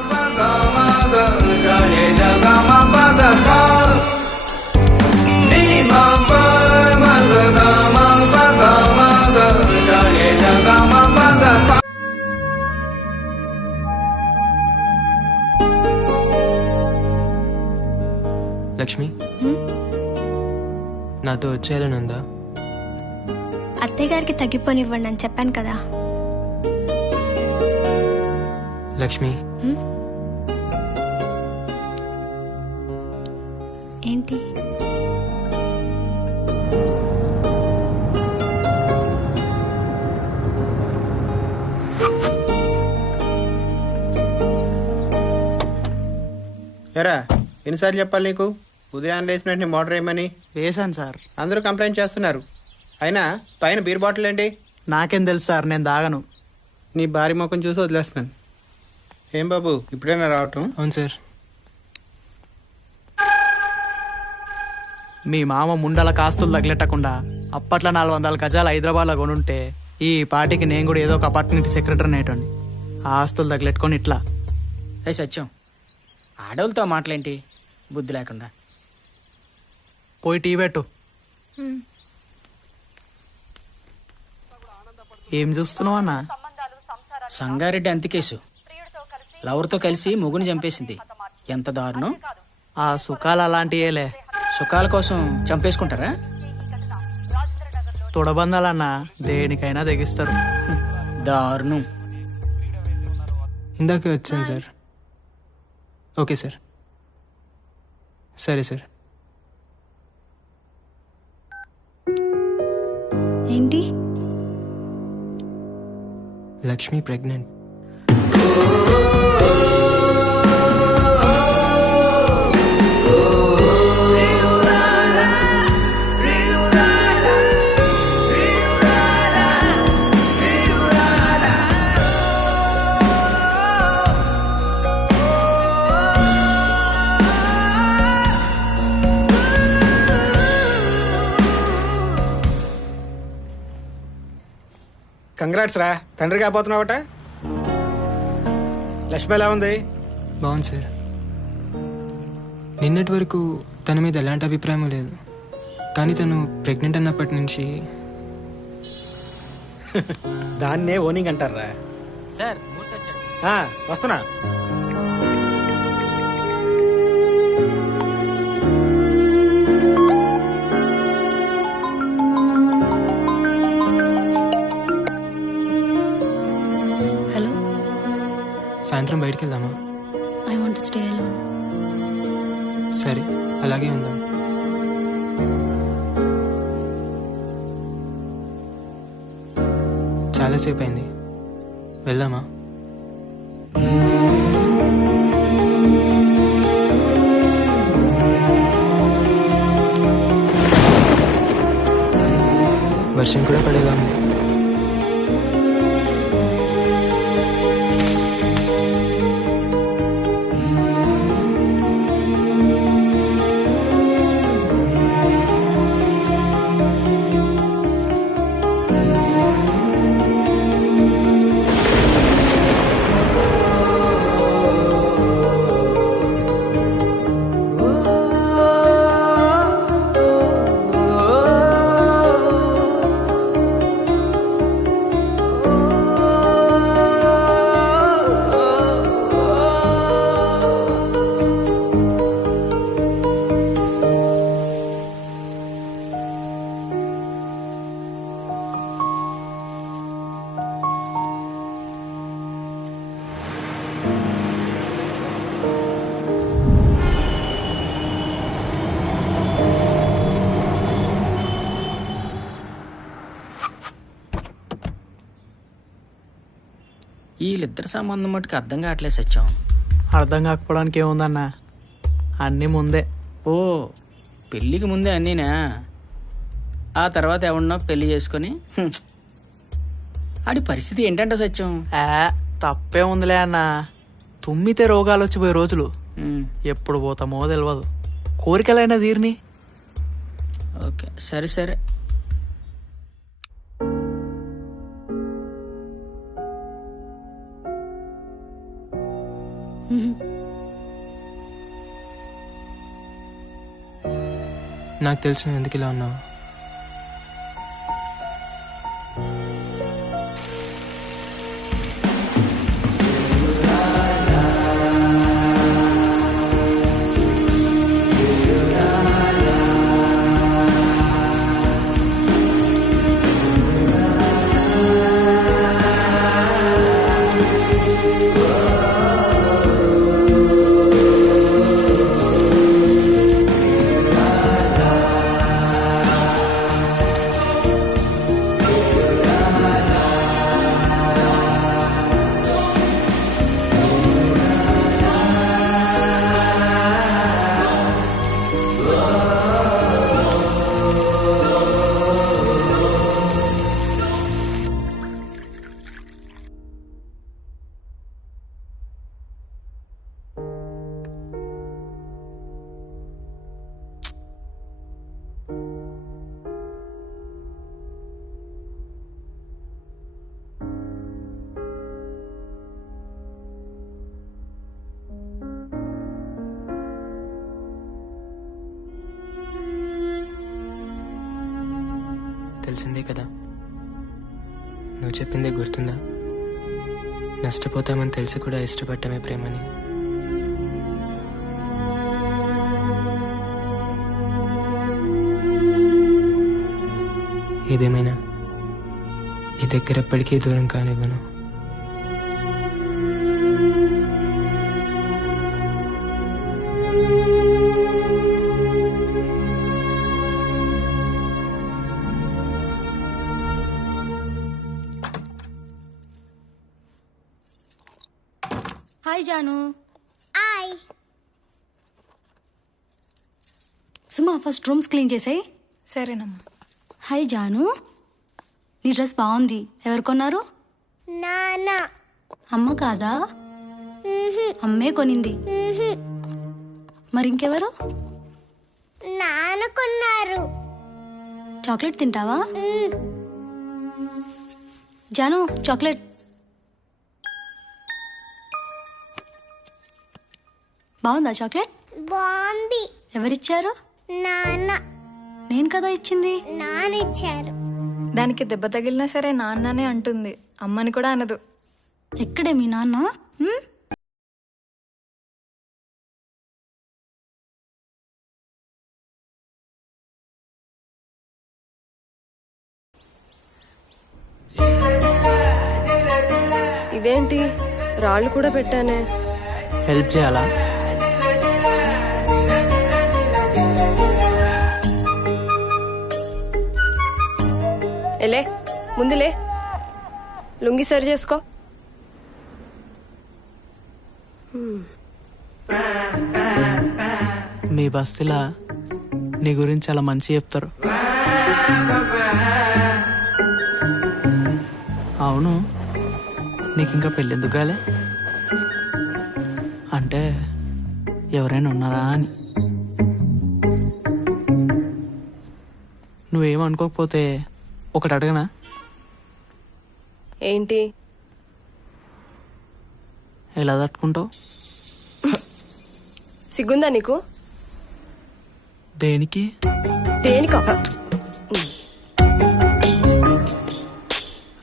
లక్ష్మి, నాతో వచ్చేయాలని ఉందా? అత్తయ్య గారికి తగ్గిపోనివ్వండి అని చెప్పాను కదా. లక్ష్మి, ఏంటి? ఎరా, ఎన్నిసార్లు చెప్పాలి నీకు ఉదయం లేచినట్టు మోటర్ వేయమని? వేసాను సార్. అందరూ కంప్లైంట్ చేస్తున్నారు. అయినా పైన బీర్ బాటిల్ ఏంటి? నాకేం తెలుసు సార్, నేను దాగను. నీ భారీ ముఖం చూసి వదిలేస్తాను. ఏం బాబు ఇప్పుడైనా రావటం? అవును సార్. మీ మామ ముండల కాస్తులు తగిలెట్టకుండా అప్పట్లో 400 గజాలు హైదరాబాద్లో కొనుంటే ఈ పార్టీకి నేను కూడా ఏదో ఒక అపార్ట్మెంట్ సెక్రటరీ నేటండి. ఆ ఆస్తులు తగిలెట్టుకొని ఇట్లా. ఏ సత్యం, ఆడవులతో మాటలేంటి బుద్ధి లేకుండా? పోయి టీ పెట్టు. ఏం చూస్తున్నావు అన్న? సంగారెడ్డి అంతి కేసు. లవర్తో కలిసి మొగుని చంపేసింది. ఎంత దారుణం. ఆ సుఖాలు అలాంటియేలే. సుఖాల కోసం చంపేసుకుంటారా? తొడబందాలన్నా దేనికైనా తెగిస్తారు. దారుణం. ఇందాకే వచ్చాను సార్. Okay sir. సరే సార్. ఏంటి? లక్ష్మి ప్రెగ్నెంట్. కంగ్రాట్స్ రా, తండ్రి కాబోతున్నావట. లక్ష్మి ఎలా ఉంది? బాగుంది సార్. నిన్నటి వరకు తన మీద ఎలాంటి అభిప్రాయం లేదు, కానీ తను ప్రెగ్నెంట్ అన్నప్పటి నుంచి దాన్నే ఓనింగ్ అంటారా? సార్ వస్తున్నా. సాయంత్రం బయటికి వెళ్దామా? I want to stay alone. సరే, అలాగే ఉందాం. చాలాసేపు అయింది, వెళ్దామా? వర్షం కూడా పడేలా ఉంది. వీళ్ళిద్దరు సంబంధం మటుకు అర్థం కావట్లేదు సత్యం. అర్థం కాకపోవడానికి ఏముందన్నా, అన్నీ ముందే. ఓ, పెళ్ళికి ముందే అన్నీనా? ఆ తర్వాత ఎవడన్నా పెళ్లి చేసుకొని ఆడి పరిస్థితి ఏంటంటే సత్యం? తప్పే ఉందిలే అన్న. తుమ్మితే రోగాలు వచ్చిపోయే రోజులు ఎప్పుడు పోతామో తెలియదు. కోరికలైనా తీరిని. ఓకే, సరే సరే. నాకు తెలుసు ఎందుకు ఇలా ఉన్నావు. తెలిసిందే కదా. నువ్వు చెప్పిందే గుర్తుందా? నష్టపోతామని తెలిసి కూడా ఇష్టపడటమే ప్రేమని. ఏదేమైనా ఈ దగ్గర ఎప్పటికీ దూరం కానివ్వను. హాయ్ జాను. హాయ్ సుమా, ఫస్ట్ రూమ్స్ క్లీన్ చేసాయి. సరేనమ్మా. హాయ్ జాను, నీ డ్రెస్ బాగుంది. ఎవరు కొన్నారు? నానా. అమ్మ కాదా? అమ్మే కొనింది. మరి ఇంకెవరు? నాన్న కొన్నారు. చాక్లెట్ తింటావా? జాను, చాక్లెట్. బాగుందా చాక్లెట్? బాగుంది. ఎవరిచ్చారు? నాన్న. నేను కదా ఇచ్చింది. నాన్న ఇచ్చారు. దానికి దెబ్బ తగిలినా సరే నాన్ననే అంటుంది, అమ్మని కూడా అనదు. ఎక్కడే మీ నాన్న? ఇదేంటి రాళ్ళు కూడా పెట్టానే. హెల్ప్ చేయాలా? ఎలే ముందులే, లుంగి సరి చేసుకో. మీ బస్తీలా నీ గురించి చాలా మంచి చెప్తారు. అవును, నీకు ఇంకా పెళ్ళెందుకు కాలే? అంటే ఎవరైనా ఉన్నారా అని. నువ్వేమనుకోకపోతే ఒకటి అడగనా? ఏంటి? ఎలా తట్టుకుంటావు? సిగ్గుందా నీకు? దేనికి? దేనికా?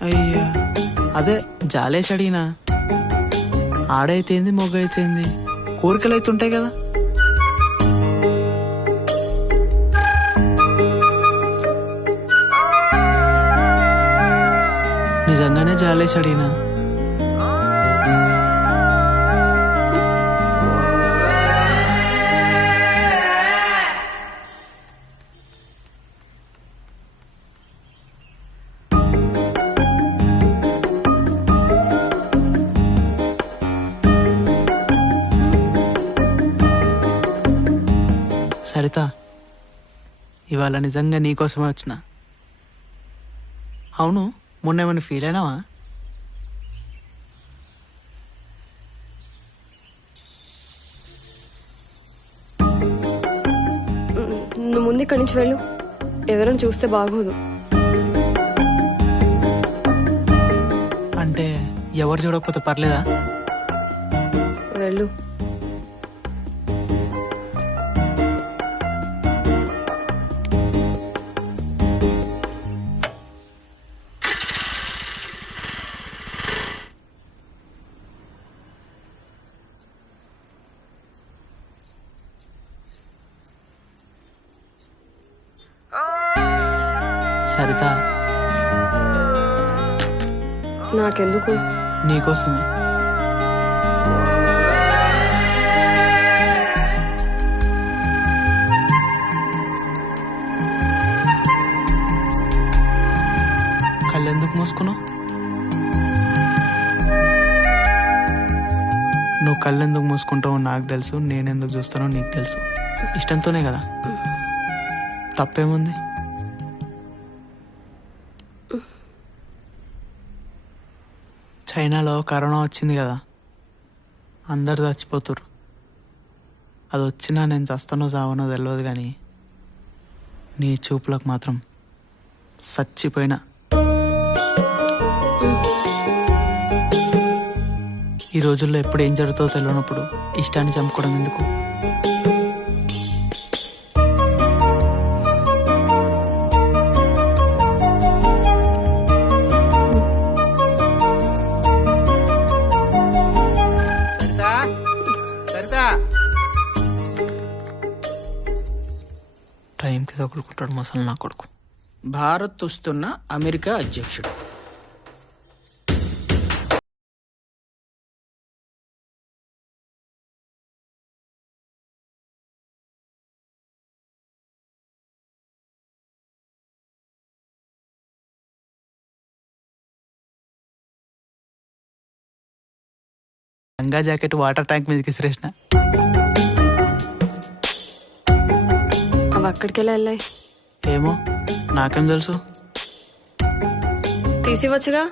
అయ్యా, అదే జాలేసి అడిగినా. ఆడైతేంది మొగ్గ అయితేంది, కోరికలు అయితే ఉంటాయి కదా. నిజంగానే జాలేసి అడిగినా. సరిత, ఇవాళ నిజంగా నీకోసమే వచ్చిన. అవును, మొన్న ఏమైనా ఫీల్ అయినావా? నువ్వు ముందు ఇక్కడి నుంచి వెళ్ళు, ఎవరైనా చూస్తే బాగోదు. అంటే ఎవరు చూడకపోతే పర్లేదా? వెళ్ళు. సరిత, నాకెందుకు? నీకోసమే. కళ్ళెందుకు మూసుకున్నావు? నువ్వు కళ్ళెందుకు మూసుకుంటావో నాకు తెలుసు, నేనెందుకు చూస్తానో నీకు తెలుసు. ఇష్టంతోనే కదా. తప్పేముంది? చైనాలో కరోనా వచ్చింది కదా, అందరు చచ్చిపోతురు. అది వచ్చినా నేను చస్తానో చావనో తెలియదు, కానీ నీ చూపులకు మాత్రం చచ్చిపోయినా. ఈ రోజుల్లో ఎప్పుడు ఏం జరుగుతుందో తెలియనప్పుడు ఇష్టాన్ని చంపుకోవడం ఎందుకు? టైంకి తగులుకుంటాడు మసలు నా కొడుకు. భారత్ వస్తున్న అమెరికా అధ్యక్షుడు. లంగా జాకెట్ వాటర్ ట్యాంక్ మీదకి విసిరేసిన. అవి అక్కడికి వెళ్ళాయి. ఏమో నాకేం తెలుసు. తీసివచ్చుగా.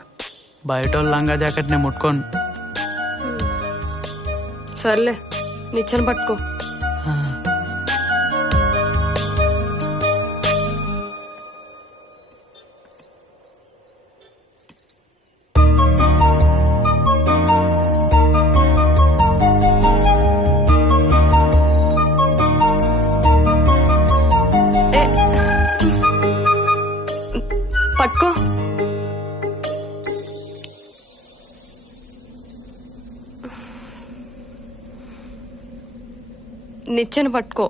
బయట వాళ్ళు లంగా జాకెట్ నేను ముట్టుకోను. సర్లే నిచ్చెన పట్టుకో. పట్టుకో. నిచ్చెన పట్టుకో.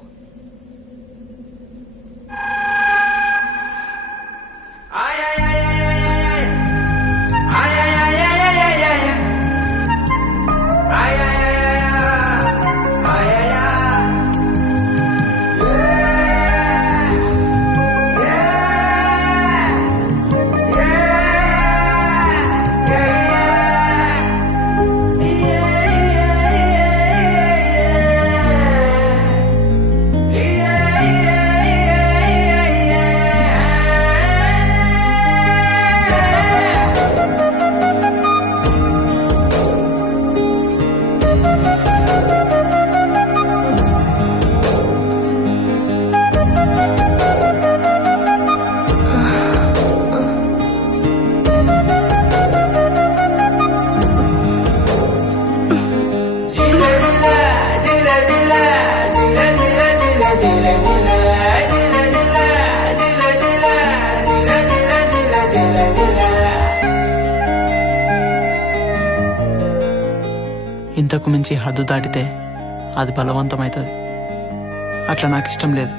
ఇంతకు మించి హద్దు దాటితే అది బలవంతమవుతుంది. అట్లా నాకు ఇష్టం లేదు.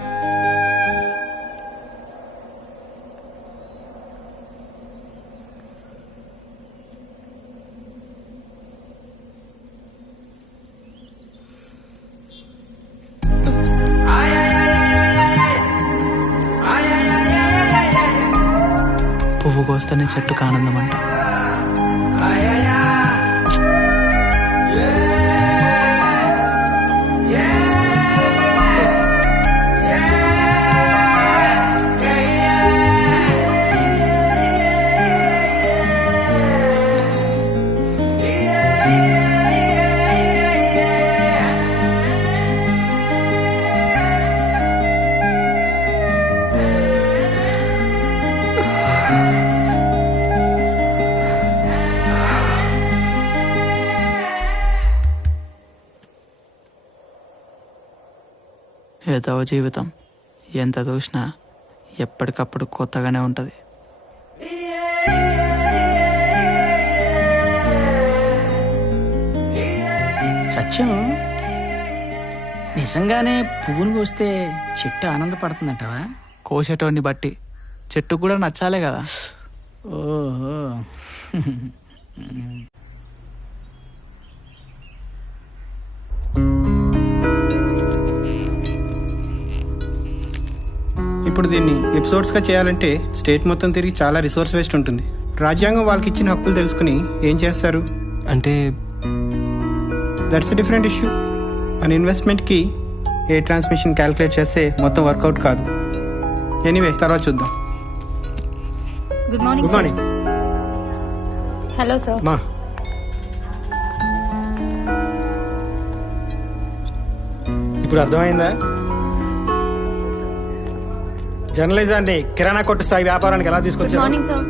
పువ్వు కోస్తేనే చెట్టుకు ఆనందం అంట. ఏదో జీవితం ఎంత చూసినా ఎప్పటికప్పుడు కొత్తగానే ఉంటుంది. సత్యం, నిజంగానే పువ్వును కోస్తే చెట్టు ఆనందపడుతుందంటావా? కోసేటోడిని బట్టి చెట్టు కూడా నచ్చాలే కదా. ఓహో. ఇప్పుడు దీన్ని ఎపిసోడ్స్గా చేయాలంటే స్టేట్ మొత్తం తిరిగి చాలా రిసోర్స్ వేస్ట్ ఉంటుంది. రాజ్యాంగం వాళ్ళకి ఇచ్చిన హక్కులు తెలుసుకుని ఏం చేస్తారు అంటే దట్స్ ఎ డిఫరెంట్ ఇష్యూ. మన ఇన్వెస్ట్మెంట్కి ఏ ట్రాన్స్మిషన్ క్యాలిక్యులేట్ చేస్తే మొత్తం వర్కౌట్ కాదు. ఎనీవే తర్వాత చూద్దాం. Good morning. Good morning. Hello sir. మా ఇప్పుడు అర్థమైందా? జర్నలిజాన్ని కిరాణా కొట్టు స్థాయి వ్యాపారానికి ఎలా గుడ్ తీసుకొచ్చారు? Morning sir.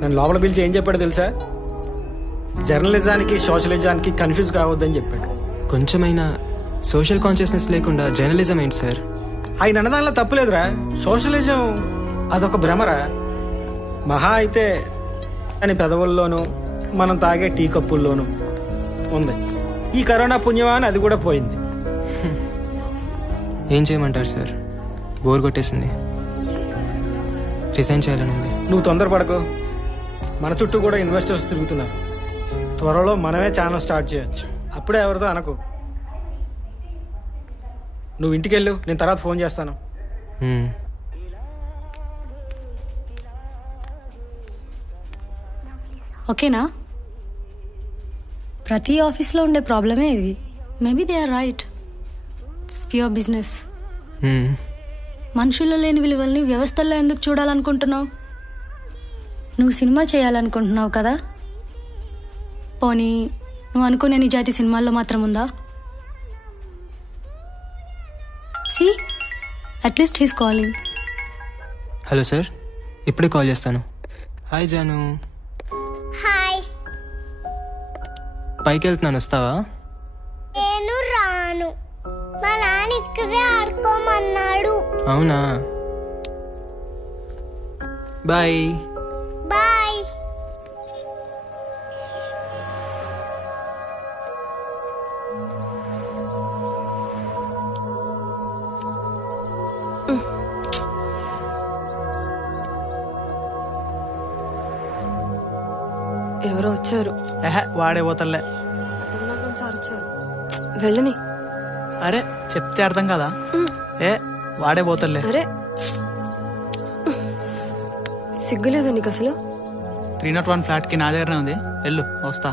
నన్ను లోపల పిలిచి ఏం చెప్పాడు తెలుసా? జర్నలిజానికి సోషలిజానికి కన్ఫ్యూజ్ కావద్దని చెప్పాడు. కొంచెమైనా సోషల్ కాన్షియస్నెస్ లేకుండా జర్నలిజం ఏంటి సార్? ఆయన అన్నదానిలో తప్పులేదురా. సోషలిజం అదొక భ్రమరా. మహా అయితే అని పెదవుల్లోనూ మనం తాగే టీ కప్పుల్లోనూ ఉంది. ఈ కరోనా పుణ్యమా అని అది కూడా పోయింది. ఏం చేయమంటారు సార్? బోర్ కొట్టేసింది. రిజైన్ చేయాలని ఉంది. నువ్వు తొందరపడకు. మన చుట్టూ కూడా ఇన్వెస్టర్స్ తిరుగుతున్నారు. త్వరలో మనమే ఛానల్ స్టార్ట్ చేయొచ్చు. అప్పుడే ఎవరితో అనకు. నువ్వు ఇంటికి వెళ్ళు, నేను తర్వాత ఫోన్ చేస్తాను. ఓకేనా? ప్రతి ఆఫీస్లో ఉండే ప్రాబ్లమే ఇది. Maybe they are right. It's pure business. మనుషుల్లో లేని విలువల్ని వ్యవస్థల్లో ఎందుకు చూడాలనుకుంటున్నావు? నువ్వు సినిమా చేయాలనుకుంటున్నావు కదా, పోనీ నువ్వు అనుకునే నిజాయితీ సినిమాల్లో మాత్రం ఉందా? C at least he's calling. Hello sir, ఇప్పుడే కాల్ చేస్తాను. హాయ్ జాను. హాయ్. పైకి వెళ్తున్నాను, వస్తావా? నేను రాను, మా నాన్న ఇక్కడే ఆడుకోమన్నాడు. అవునా, బాయ్. బాయ్. ఎవరో వచ్చారు. వాడే పోతలే. సార్ వచ్చారు, వెళ్ళని. అరే చెప్తే అర్థం కదా. వాడే పోతలే. అరే సిగ్గులేదా నీకు అసలు? 301 ఫ్లాట్కి నా దగ్గరనే ఉంది, వెళ్ళు, వస్తా.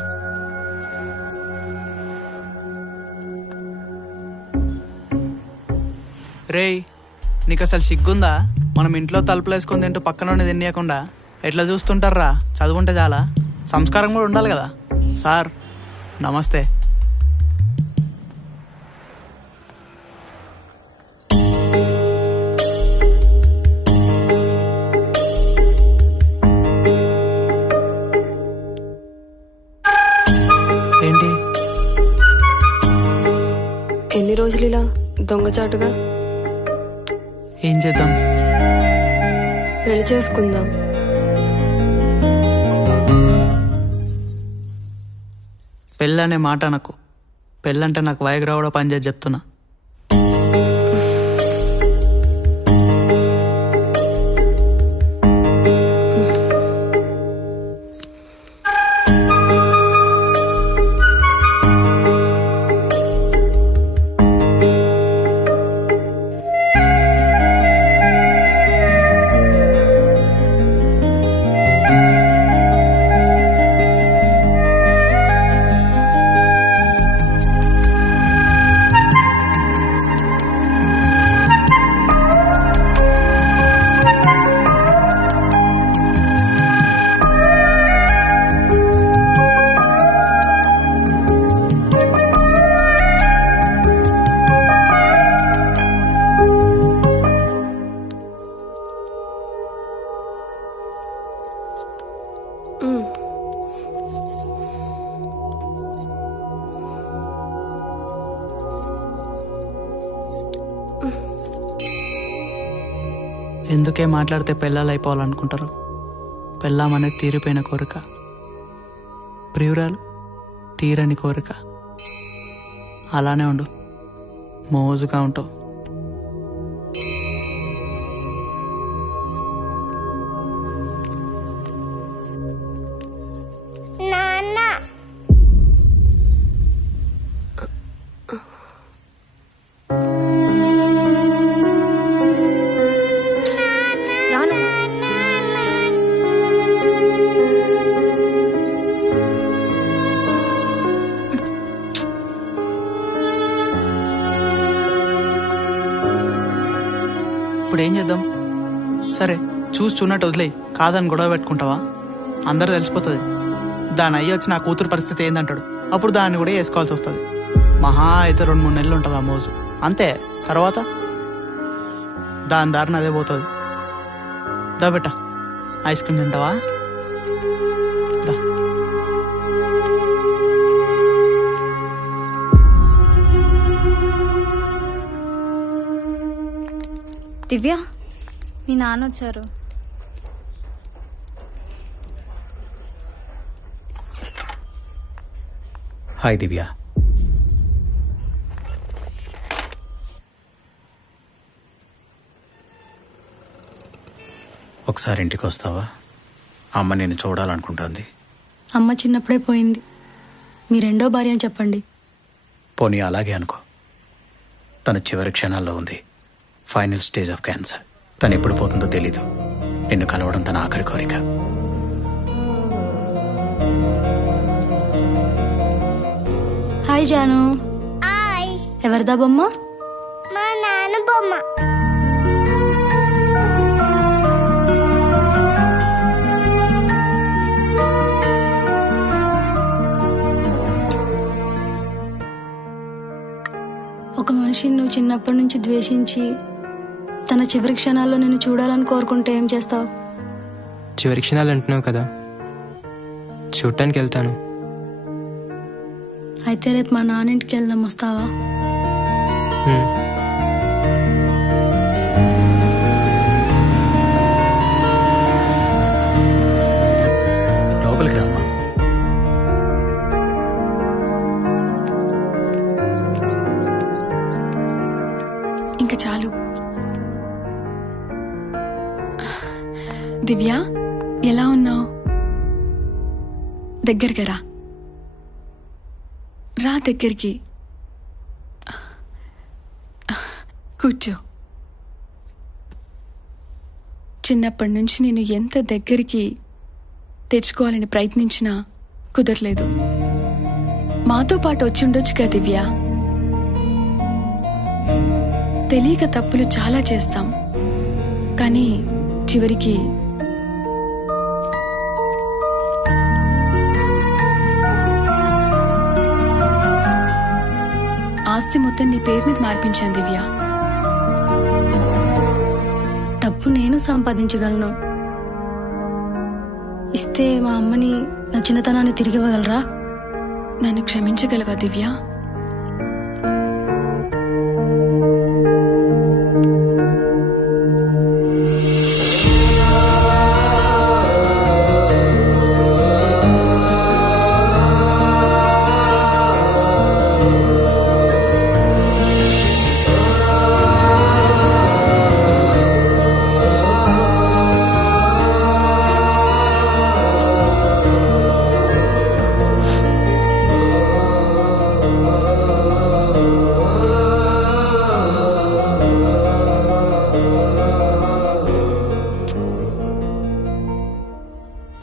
రేయ్, నీకు అసలు సిగ్గుందా? మనం ఇంట్లో తలుపులు వేసుకొని తింటూ పక్కన తినేయకుండా ఎట్లా చూస్తుంటారా? చదువుంటే చాలా, సంస్కారం కూడా ఉండాలి కదా. సార్ నమస్తే. ఏంటి ఎన్ని రోజులు ఇలా దొంగచాటుగా? ఏం చేద్దాం? పెళ్లి చేసుకుందాం. పెళ్ళనే మాట నాకు. పెళ్ళంటే నాకు వైగ్రా కూడా పనిచేసి చెప్తున్నా. ఎందుకే మాట్లాడితే పెళ్ళాలు అయిపోవాలనుకుంటారు? పెళ్ళామనేది తీరిపోయిన కోరిక, ప్రియురాలు తీరని కోరిక. అలానే ఉండు, మోజుగా ఉంటావు. ఇప్పుడు ఏం చేద్దాం? సరే చూన్నట్టు వదిలేయి. కాదని గొడవ పెట్టుకుంటావా? అందరూ తెలిసిపోతుంది. దాని అయ్యి వచ్చి నా కూతురు పరిస్థితి ఏందంటాడు. అప్పుడు దాన్ని కూడా వేసుకోవాల్సి వస్తుంది. మహా అయితే 2-3 నెలలు ఉంటుంది ఆ మోజు, అంతే. తర్వాత దాని దారిని అదే పోతుంది. దా బెట్ట, ఐస్ క్రీమ్ తింటావా? దా. దివ్య, మీ నాన్న వచ్చారు. హాయ్ దివ్య. ఒకసారి ఇంటికి వస్తావా? అమ్మ నేను చూడాలనుకుంటుంది. అమ్మ చిన్నప్పుడే పోయింది. మీ రెండో భార్య అని చెప్పండి. పోనీ అలాగే అనుకో. తన చివరి క్షణాల్లో ఉంది. Final stage of cancer. తను ఎప్పుడు పోతుందో తెలీదు. నిన్ను కలవడం తన ఆఖరి కోరిక. హాయ్ జాను. హాయ్. ఎవరిదా బొమ్మ? మా నాన్న బొమ్మ. ఒక మనిషిని నువ్వు చిన్నప్పటి నుంచి ద్వేషించి తన చివరి క్షణాల్లో నేను చూడాలని కోరుకుంటే ఏం చేస్తావు? చివరి క్షణాలు అంటున్నావు కదా, చూడటానికి వెళ్తాను. అయితే రేపు మా నాన్నింటికి వెళ్దాం, వస్తావా? లోపలికి రామ్మా. ఇంకా చాలు. దివ్య, ఎలా ఉన్నావు? దగ్గరికి రా. రా దగ్గరికి. కూర్చో. చిన్నప్పటి నుంచి నేను ఎంత దగ్గరికి తెచ్చుకోవాలని ప్రయత్నించినా కుదరలేదు. మాతో పాటు వచ్చి ఉండొచ్చుగా దివ్య. తెలియక తప్పులు చాలా చేస్తాం, కానీ చివరికి ఆస్తి మొత్తం నీ పేరు మీద మార్పించాను దివ్య. డబ్బు నేను సంపాదించగలను. ఇస్తే మా అమ్మని నా చిన్నతనాన్ని తిరిగి ఇవ్వగలరా? నన్ను క్షమించగలవా దివ్య?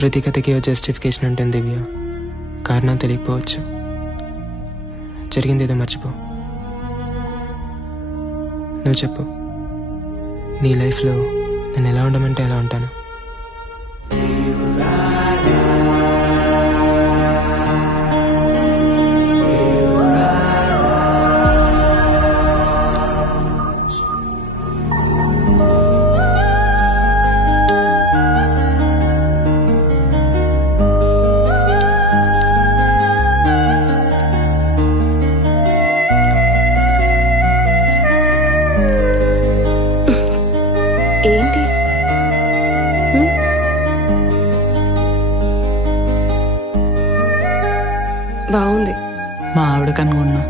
ప్రతి కథకి ఓ జస్టిఫికేషన్ ఉంటుంది దివ్య. కారణం తెలియకపోవచ్చు. జరిగింది ఏదో మర్చిపో. నువ్వు చెప్పు, నీ లైఫ్లో నేను ఎలా ఉండమంటే ఎలా ఉంటాను. ఏంటి? బాగుంది. మా ఆవిడ కనుగొన్నా.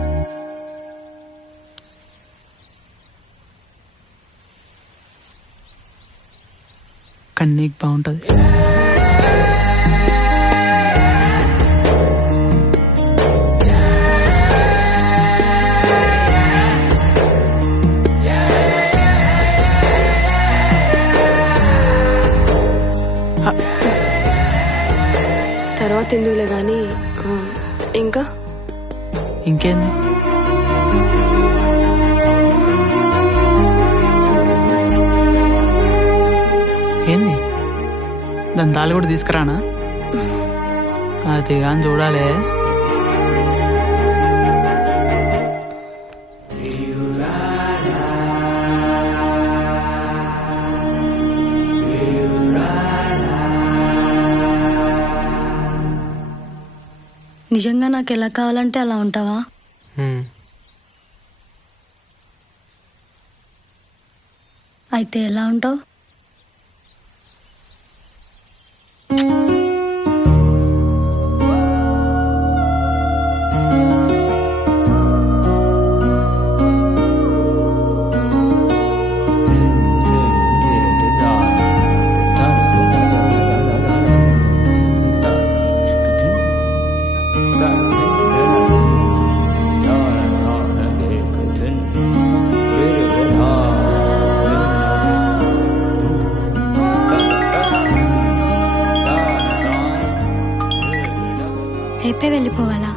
కన్నీకి బాగుంటుంది. తర్వాత ఎందుకులే కానీ ఇంకా ఇంకేంది? ఏంది? దాని తాళి కూడా తీసుకురానా? అది కానీ చూడాలి. నిజంగా నాకు ఎలా కావాలంటే అలా ఉంటావా? అయితే ఎలా ఉంటావు? రేపే వెళ్ళిపోవాలా?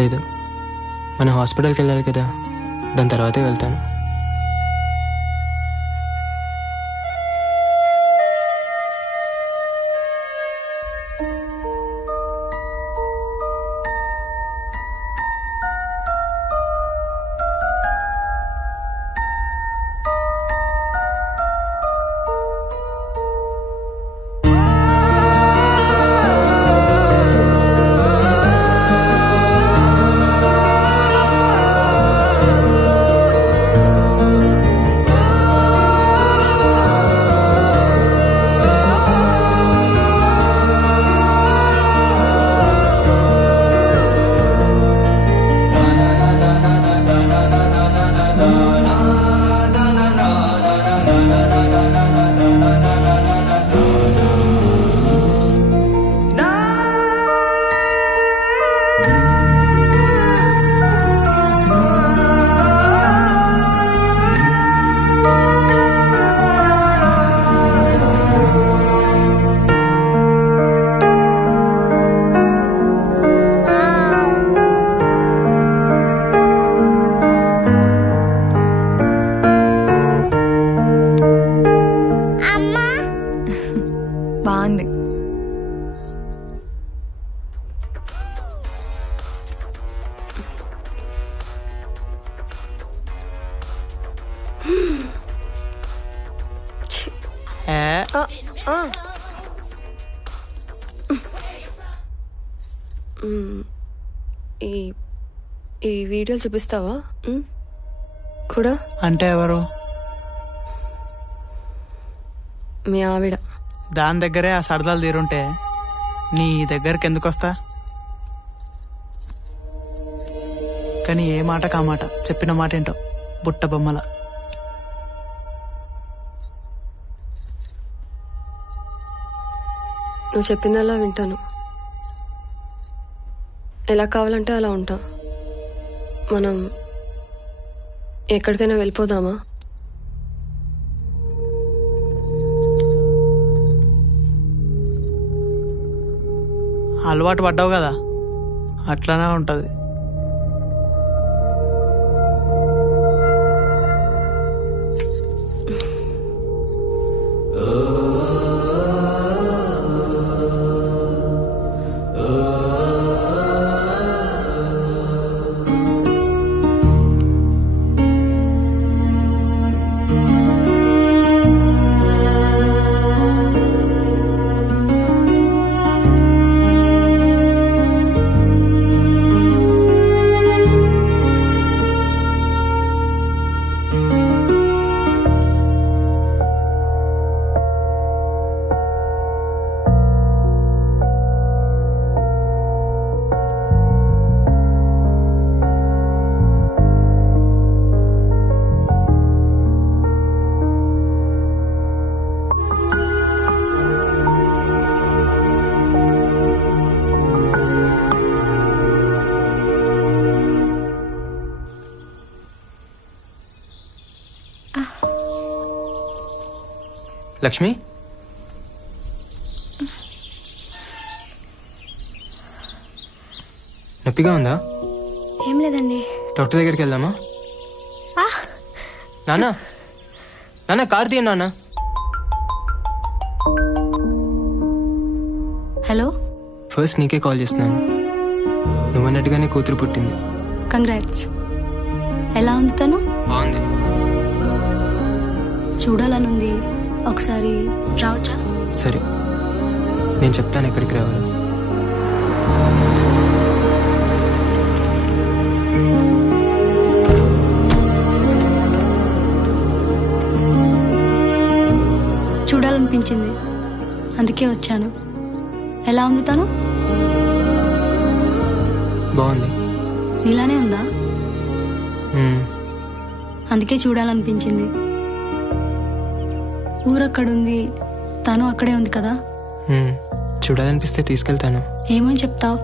లేదు, మన హాస్పిటల్కి వెళ్ళాలి కదా, దాని తర్వాతే వెళ్తాను. బాగుంది. ఈ వీడియోలు చూపిస్తావా కూడా? అంటే ఎవరు? మీ ఆవిడ. దాని దగ్గరే ఆ సరదాలు తీరుంటే నీ దగ్గరికి ఎందుకు వస్తా? కానీ ఏ మాట కా మాట, చెప్పిన మాట ఏంటో బుట్ట బొమ్మల. నువ్వు చెప్పిందల్లా వింటాను, ఎలా కావాలంటే అలా ఉంటా. మనం ఎక్కడికైనా వెళ్ళిపోదామా? అలవాటు పడ్డావు కదా, అట్లానే ఉంటుంది. లక్ష్మి, నొప్పిగా ఉందా? ఏం లేదండి. డాక్టర్ దగ్గరికి వెళ్దామా? నాన్న నాన్న కార్ తీయ నాన్న. హలో, ఫస్ట్ నీకే కాల్ చేస్తున్నాను. నువ్వన్నట్టుగానే కూతురు పుట్టింది. కంగ్రాట్స్. ఎలా ఉంది తను? బాగుంది. చూడాలనుంది, ఒకసారి రావచ్చా? సరే, నేను చెప్తాను ఎక్కడికి రావాలో. చూడాలనిపించింది, అందుకే వచ్చాను. ఎలా ఉంది తను? బాగుంది. నీలానే ఉందా? అందుకే చూడాలనిపించింది. ఊరక్కడుంది, తను అక్కడే ఉంది కదా. చూడాలనిపిస్తే తీసుకెళ్తాను. ఏమని చెప్తావు?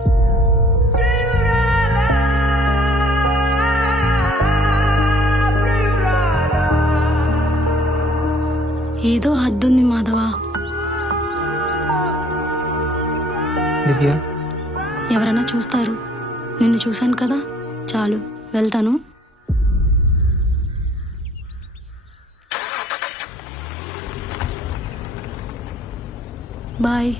ఏదో హద్దుంది మాధవ. దివ్య, ఎవరైనా చూస్తారు. నిన్ను చూశాను కదా, చాలు, వెళ్తాను. బాయ్.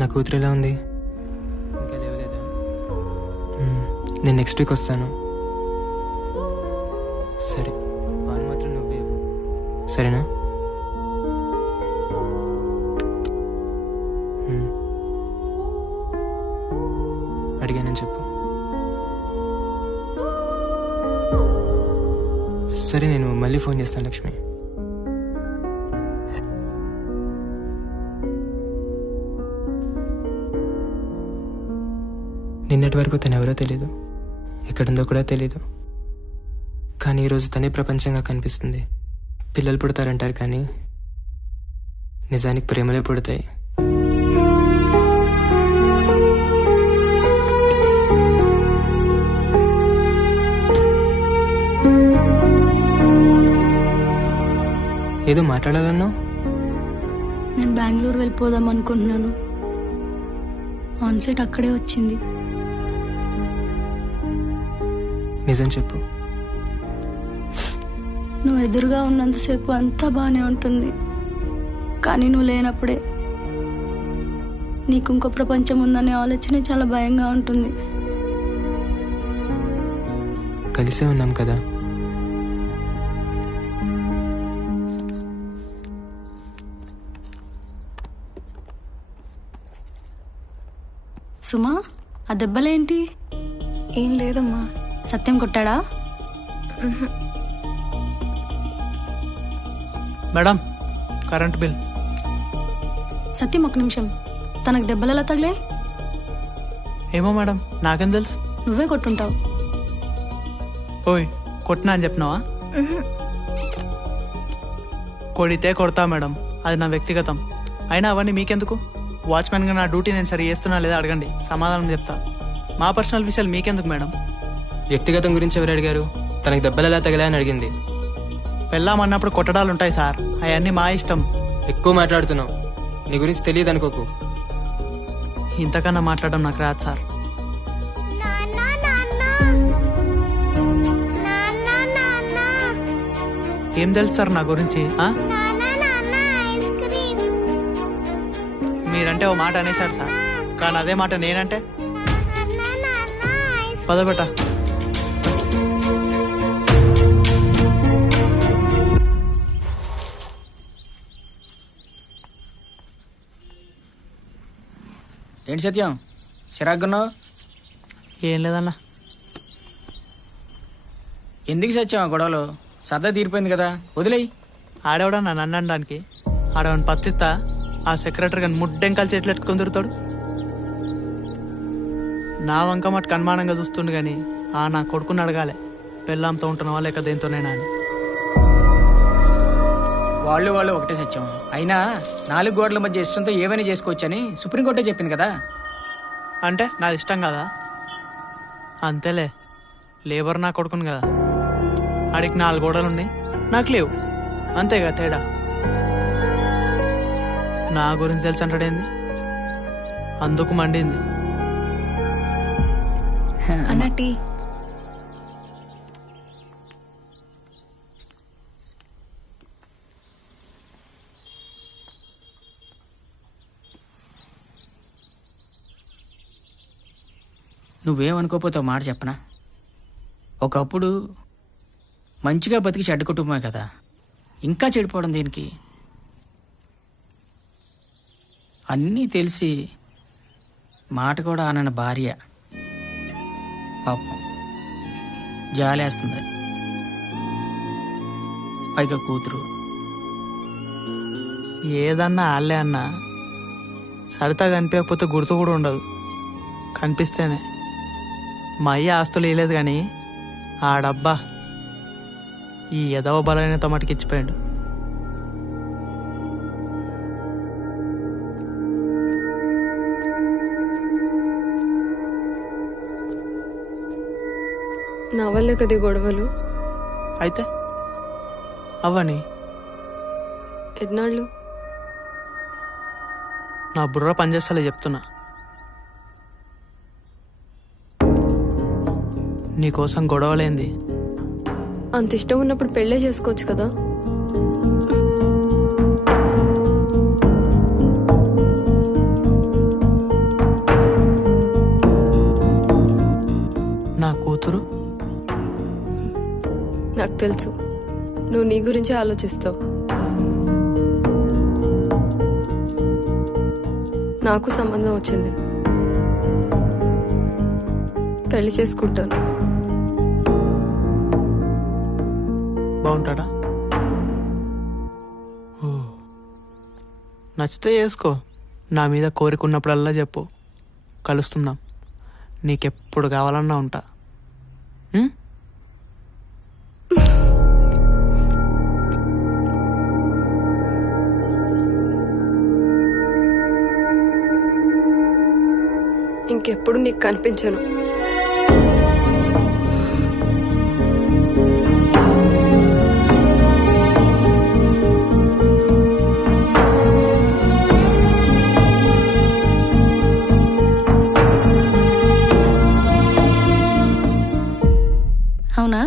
నా కూతురు ఎలా ఉంది? ఇంకా లేవలేదా? నేను నెక్స్ట్ వీక్ వస్తాను. సరే, పాలు మాత్రం నువ్వే ఇవ్వు. సరేనా? అడిగానని చెప్పు. సరే, నేను మళ్ళీ ఫోన్ చేస్తాను లక్ష్మి. నిన్నటి వరకు తను ఎవరో తెలీదు, ఎక్కడుందో కూడా తెలీదు. కానీ ఈరోజు తనే ప్రపంచంగా కనిపిస్తుంది. పిల్లలు పుడతారంటారు కానీ నిజానికి ప్రేమలే పుడతాయి. ఏదో మాట్లాడాలన్నావు? నేను బెంగళూరు వెళ్ళిపోదాం అనుకుంటున్నాను. ఆన్సైట్ అక్కడే వచ్చింది. నిజం చెప్పు. నువ్వు ఎదురుగా ఉన్నంతసేపు అంతా బాగానే ఉంటుంది, కానీ నువ్వు లేనప్పుడే నీకు ఇంకో ప్రపంచం ఉందనే ఆలోచన చాలా భయంగా ఉంటుంది. కలిసే ఉన్నాం కదా. సుమా, ఆ దెబ్బలేంటి? ఏం లేదమ్మా. సత్యం కొట్టాడా? Madam, current bill. సత్యం, ఒక నిమిషం. తనకు దెబ్బలు ఎలా తగిలే? ఏమో మేడం, నాకేం తెలుసు. నువ్వే కొట్టుంటావు. ఓయ్, కొట్టినా అని చెప్పినావా? కొడితే కొడతా మేడం, అది నా వ్యక్తిగతం. అయినా అవన్నీ మీకెందుకు? వాచ్మెన్గా నా డ్యూటీ నేను సరి చేస్తున్నా లేదా అడగండి, సమాధానం చెప్తా. మా పర్సనల్ విషయాలు మీకెందుకు మేడం? వ్యక్తిగతం గురించి ఎవరు అడిగారు? తనకి దెబ్బలు ఎలా తగిలా అని అడిగింది. పెళ్ళామన్నప్పుడు కొట్టడాలు ఉంటాయి సార్, అవన్నీ మా ఇష్టం. ఎక్కువ మాట్లాడుతున్నావు, నీ గురించి తెలియదు అనుకోకు. ఇంతకన్నా మాట్లాడడం నాకు రాదు సార్. ఏం తెలుసు సార్ నా గురించి? మీరంటే ఓ మాట అనేసారు సార్, కానీ అదే మాట నేనంటే పదబెట్ట. ఏంటి సత్యం చిరాకున్నావు? ఏం లేదన్నా. ఎందుకు సత్యం గొడవలు? సరదా తీరిపోయింది కదా, వదిలేయి. ఆడేవాడన్నా నన్ను అనడానికి? ఆడేవాడిని పత్తిస్తా ఆ సెక్రటరీ కానీ ముడ్డెంకాలు చెట్లు ఎట్టుకొని తిరుగుతాడు. నా వంక మటుకు అనుమానంగా చూస్తుండు కానీ నా కొడుకుని అడగాలి, పెళ్ళాంతో ఉంటున్నావా లేక దేంతోనైనా అని. వాళ్ళు ఒకటే సత్యం. అయినా 4 గోడల మధ్య ఇష్టంతో ఏమైనా చేసుకోవచ్చని సుప్రీంకోర్టే చెప్పింది కదా. అంటే నాది ఇష్టం కదా? అంతేలే, లేబర్ నా కొడుకుని కదా. ఆడికి 4 గోడలు ఉన్నాయి, నాకు లేవు, అంతేగా తేడా. నా గురించి తెలిసి అంటాడేంది, అందుకు మండింది. అన్నటి నువ్వేమనుకోపోతే ఒక మాట చెప్పనా? ఒకప్పుడు మంచిగా బతికి చెడ్డ కుటుంబమే కదా, ఇంకా చెడిపోవడం దేనికి? అన్నీ తెలిసి మాట కూడా ఆనన్న భార్య పాపం జాలేస్తుంది. పైగా కూతురు. ఏదన్నా వాళ్ళే అన్నా సరితా కనిపించకపోతే గుర్తు కూడా ఉండదు, కనిపిస్తేనే. మా అయ్య ఆస్తులు వేయలేదు కానీ ఆ డబ్బా ఈ ఎదవ బలైన తమటికి ఇచ్చిపోయాడు. నా వల్లే కదే గొడవలు. అయితే అవని ఎన్నాళ్ళు? నా బుర్ర పనిచేస్తలే చెప్తున్నా. నీకోసం గొడవలేంది. అంత ఇష్టం ఉన్నప్పుడు పెళ్ళే చేసుకోవచ్చు కదా. నా కూతురు నాకు తెలుసు, నువ్వు నీ గురించే ఆలోచిస్తావు. నాకు సంబంధం వచ్చింది, పెళ్లి చేసుకుంటాను. బాగుంటాడా? ఓ, నచ్చితే చేసుకో. నా మీద కోరిక ఉన్నప్పుడల్లా చెప్పు, కలుస్తుందాం. నీకెప్పుడు కావాలన్నా ఉంటా. ఇంకెప్పుడు నీకు కనిపించను. అవునా?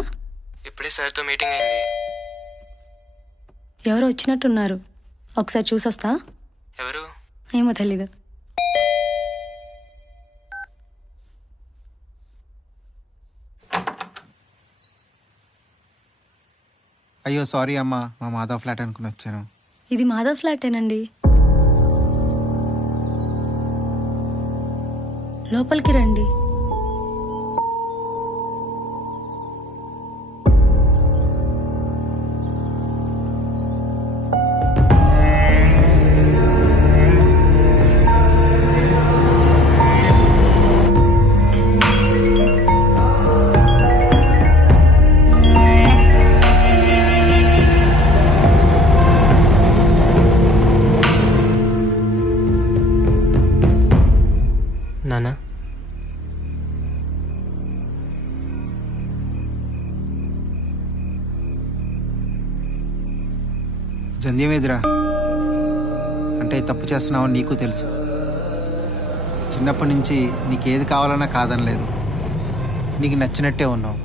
ఇప్పుడే సార్తో మీటింగ్ అయింది. ఎవరు వచ్చినట్టున్నారు, ఒకసారి చూసొస్తా. ఎవరు? ఏమో తెలీదు. అయ్యో సారీ అమ్మా, మా మాధవ్ ఫ్లాట్ అనుకుని వచ్చాను. ఇది మాధవ్ ఫ్లాటేనండి. లోపలికి రండి. నానా, జంధ్యం ఎదురా అంటే తప్పు చేస్తున్నావు నీకు తెలుసు. చిన్నప్పటి నుంచి నీకేది కావాలన్నా కాదనలేదు, నీకు నచ్చినట్టే ఉన్నావు.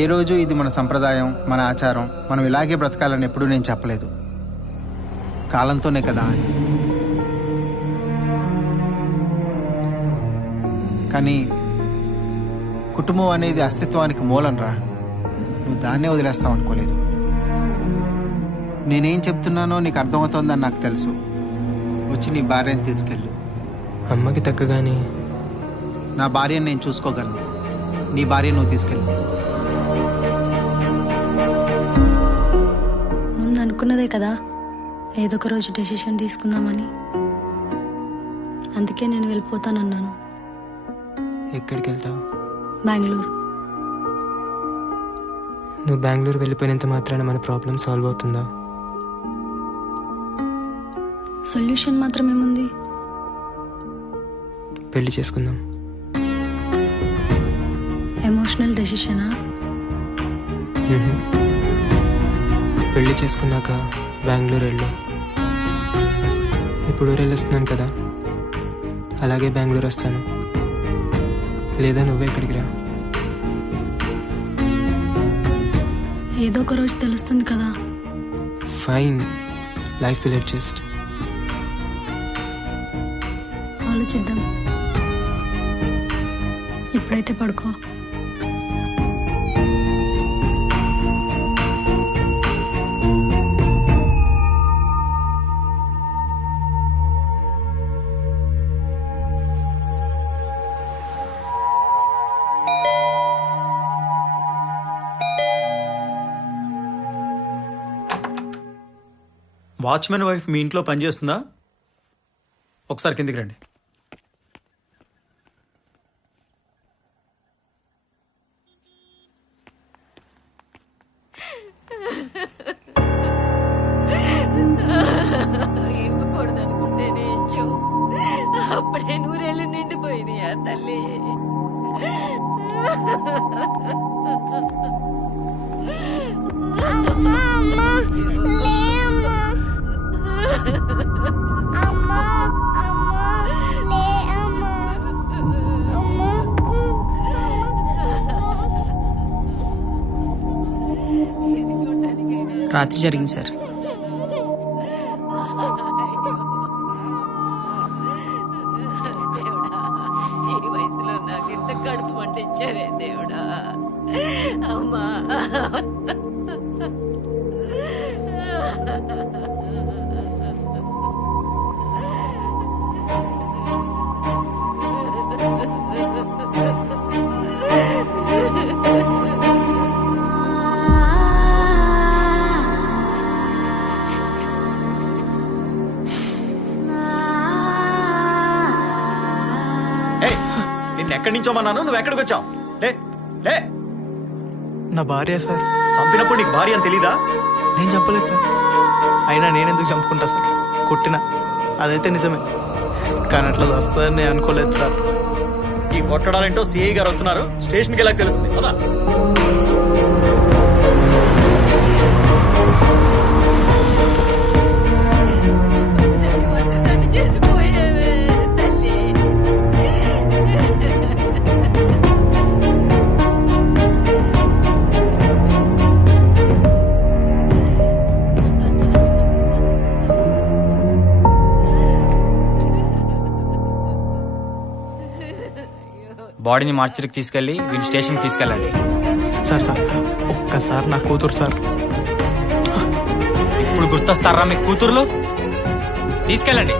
ఏ రోజు ఇది మన సంప్రదాయం, మన ఆచారం, మనం ఇలాగే బ్రతకాలని ఎప్పుడూ నేను చెప్పలేదు. కాలంతోనే కదా అని. కానీ కుటుంబం అనేది అస్తిత్వానికి మూలం రా. నువ్వు దాన్నే వదిలేస్తావు అనుకోలేదు. నేనేం చెప్తున్నానో నీకు అర్థమవుతోందని నాకు తెలుసు. వచ్చి నీ భార్యని తీసుకెళ్ళు. అమ్మకి తగ్గగానే నా భార్యను నేను చూసుకోగలను, నీ భార్య నువ్వు తీసుకెళ్ళు. ముందు అనుకున్నదే కదా ఏదో ఒక రోజు డెసిషన్ తీసుకుందామని. అందుకే నేను వెళ్ళిపోతానన్నాను. ఎక్కడికి వెళ్తావు? బెంగళూరు. నువ్వు బెంగళూరు వెళ్ళిపోయినంత మాత్రాన మన ప్రాబ్లం సాల్వ్ అవుతుందా? సొల్యూషన్ మాత్రం ఏముంది? పెళ్లి చేసుకుందాం. ఎమోషనల్ డెసిషనా? పెళ్లి చేసుకున్నాక బెంగళూరు వెళ్ళు. ఇప్పుడు ఊరెళ్ళి వస్తున్నాను కదా, అలాగే బెంగళూరు వస్తాను. లేదా నువ్వే ఇక్కడికి రా. ఏదో ఒక రోజు తెలుస్తుంది కదా. Fine, life will adjust. ఆలోచిద్దాం. ఇప్పుడైతే పడుకో. వాచ్మెన్ వైఫ్ మీ ఇంట్లో పనిచేస్తుందా? ఒకసారి కిందికి రండి. ఇవ్వకూడదనుకుంటేనే ఇచ్చావు. అప్పుడే నూరేళ్ళు నిండిపోయినాయా తల్లి. రాత్రి జరిగింది సార్. ఈ వయసులో నాకు ఇంత కడుపు మంట ఇచ్చావే దేవుడా. అమ్మా నిన్ను ఎక్కడి నుంచో మన్నాను, నువ్వు ఎక్కడికి వచ్చావు? లే లే. నా భార్య సార్. చంపినప్పుడు నీకు భార్య అని తెలీదా? నేను చంపలేదు సార్. అయినా నేనెందుకు చంపుకుంటా సార్? కొట్టినా అదైతే నిజమే, కానీ అట్లా వస్తుందని నేను అనుకోలేదు సార్. ఈ కొట్టడాలేంటో సిఐ గారు వస్తున్నారు, స్టేషన్కి వెళ్ళక తెలుస్తుంది కదా. బాడీని మార్చికి తీసుకెళ్ళి వీళ్ళ స్టేషన్కి తీసుకెళ్ళండి. సార్ సార్ ఒక్కసారి నా కూతురు సార్. ఇప్పుడు గుర్తొస్తారా మీ కూతురులో? తీసుకెళ్ళండి.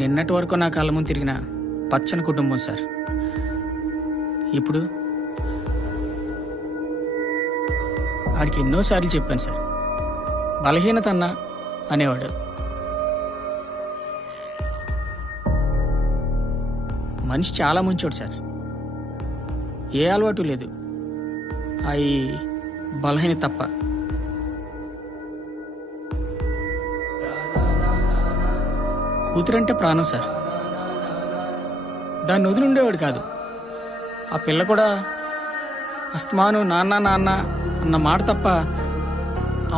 నిన్నటి వరకు నా కళ్ళ ముందు తిరిగిన పచ్చని కుటుంబం సార్. ఇప్పుడు ఆడికి ఎన్నోసార్లు చెప్పాను సార్, బలహీనత అన్నా అనేవాడు. మనిషి చాలా మంచోడు సార్, ఏ అలవాటు లేదు, అవి బలహీన తప్ప. కూతురంటే ప్రాణం సార్, దాన్ని వదిలి ఉండేవాడు కాదు. ఆ పిల్ల కూడా అస్తమాను నాన్న నాన్న అన్న మాట తప్ప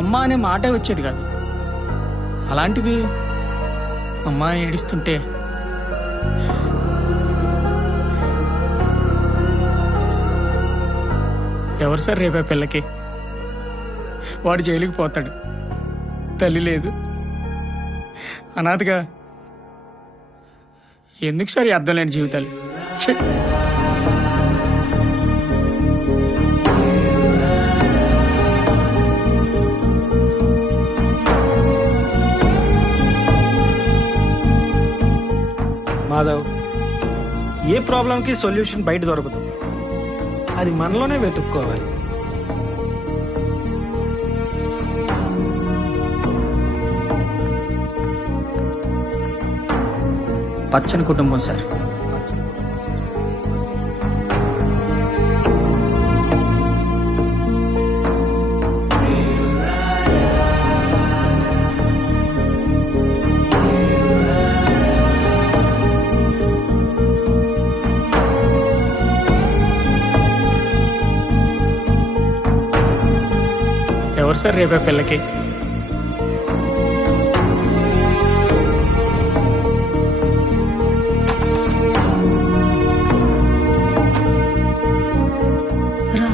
అమ్మ అనే మాటే వచ్చేది కాదు. అలాంటిది అమ్మ ఏడుస్తుంటే ఎవరు సార్ రేపే పిల్లకి? వాడు జైలుకి పోతాడు, తల్లి లేదు, అనాథగా. ఎందుకు సార్ అర్థం లేని జీవితాలు? మాధవ్, ఏ ప్రాబ్లంకి సొల్యూషన్ బయట దొరకదు, అది మనలోనే వెతుక్కోవాలి. పచ్చని కుటుంబం సార్. ఎవరు సార్ రేపే పిల్లకి? రా.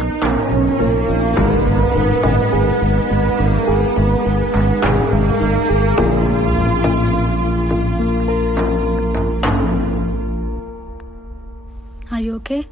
Are you okay?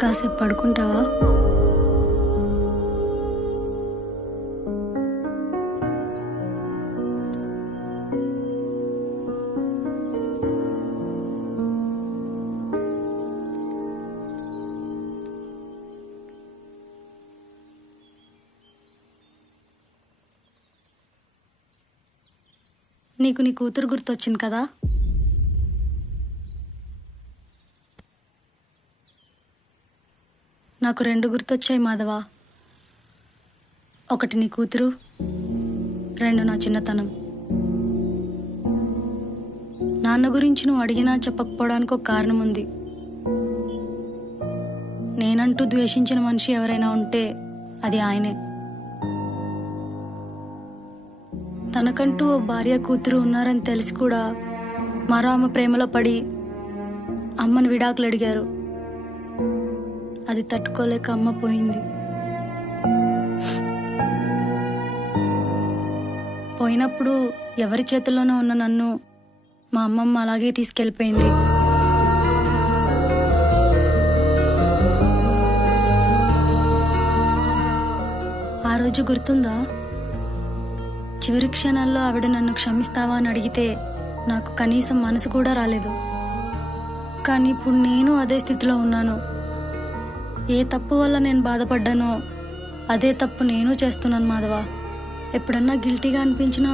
కాసేపు పడుకుంటావా? నీకు నీ కూతురు గుర్తొచ్చింది కదా? నాకు 2 గుర్తొచ్చాయి మాధవ. ఒకటి నీ కూతురు, 2 నా చిన్నతనం. నాన్న గురించి నువ్వు అడిగినా చెప్పకపోవడానికి ఒక కారణం ఉంది. నేనంటూ ద్వేషించిన మనిషి ఎవరైనా ఉంటే అది ఆయనే. తనకంటూ ఓ భార్య కూతురు ఉన్నారని తెలిసి కూడా మరో ఆమె ప్రేమలో పడి అమ్మను విడాకులు అడిగారు. అది తట్టుకోలేక అమ్మ పోయింది. పోయినప్పుడు ఎవరి చేతుల్లోనో ఉన్న నన్ను మా అమ్మమ్మ అలాగే తీసుకెళ్ళిపోయింది. ఆ రోజు గుర్తుందా? చివరి క్షణాల్లో ఆవిడ నన్ను క్షమిస్తావా అని అడిగితే నాకు కనీసం మనసు కూడా రాలేదు. కానీ ఇప్పుడు నేను అదే స్థితిలో ఉన్నాను. ఏ తప్పు వల్ల నేను బాధపడ్డానో అదే తప్పు నేను చేస్తున్నాను మాధవ. ఎప్పుడన్నా గిల్టీగా అనిపించినా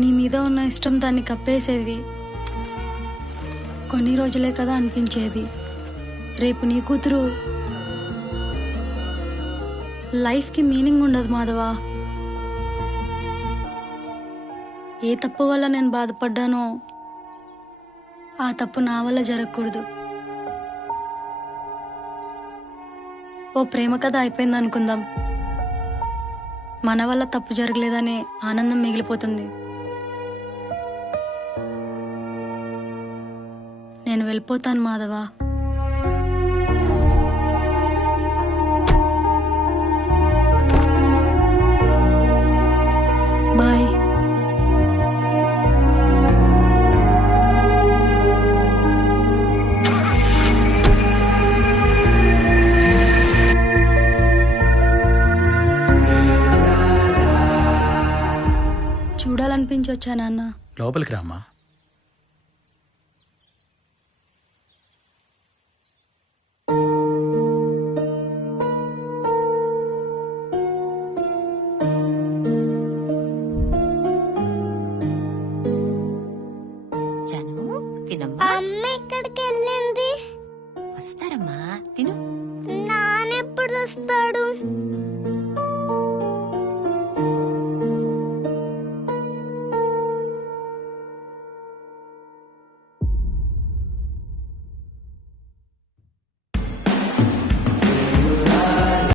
నీ మీద ఉన్న ఇష్టం దాన్ని కప్పేసేది. కొన్ని రోజులే కదా అనిపించేది. రేపు నీ కూతురు లైఫ్కి మీనింగ్ ఉండదు మాధవ. ఏ తప్పు వల్ల నేను బాధపడ్డానో ఆ తప్పు నా వల్ల జరగకూడదు. ఓ ప్రేమ కథ అయిపోయింది అనుకుందాం. మన వల్ల తప్పు జరగలేదనే ఆనందం మిగిలిపోతుంది. నేను వెళ్ళిపోతాను మాధవ. బాయ్. చూడాలనిపించొచ్చా నాన్న? లోపలికి రామ్మా. జను తినమ్మా. అమ్మ ఎక్కడికి వెళ్ళింది? వస్తారమ్మా, తిను. నాన్నెప్పుడు వస్తాడు?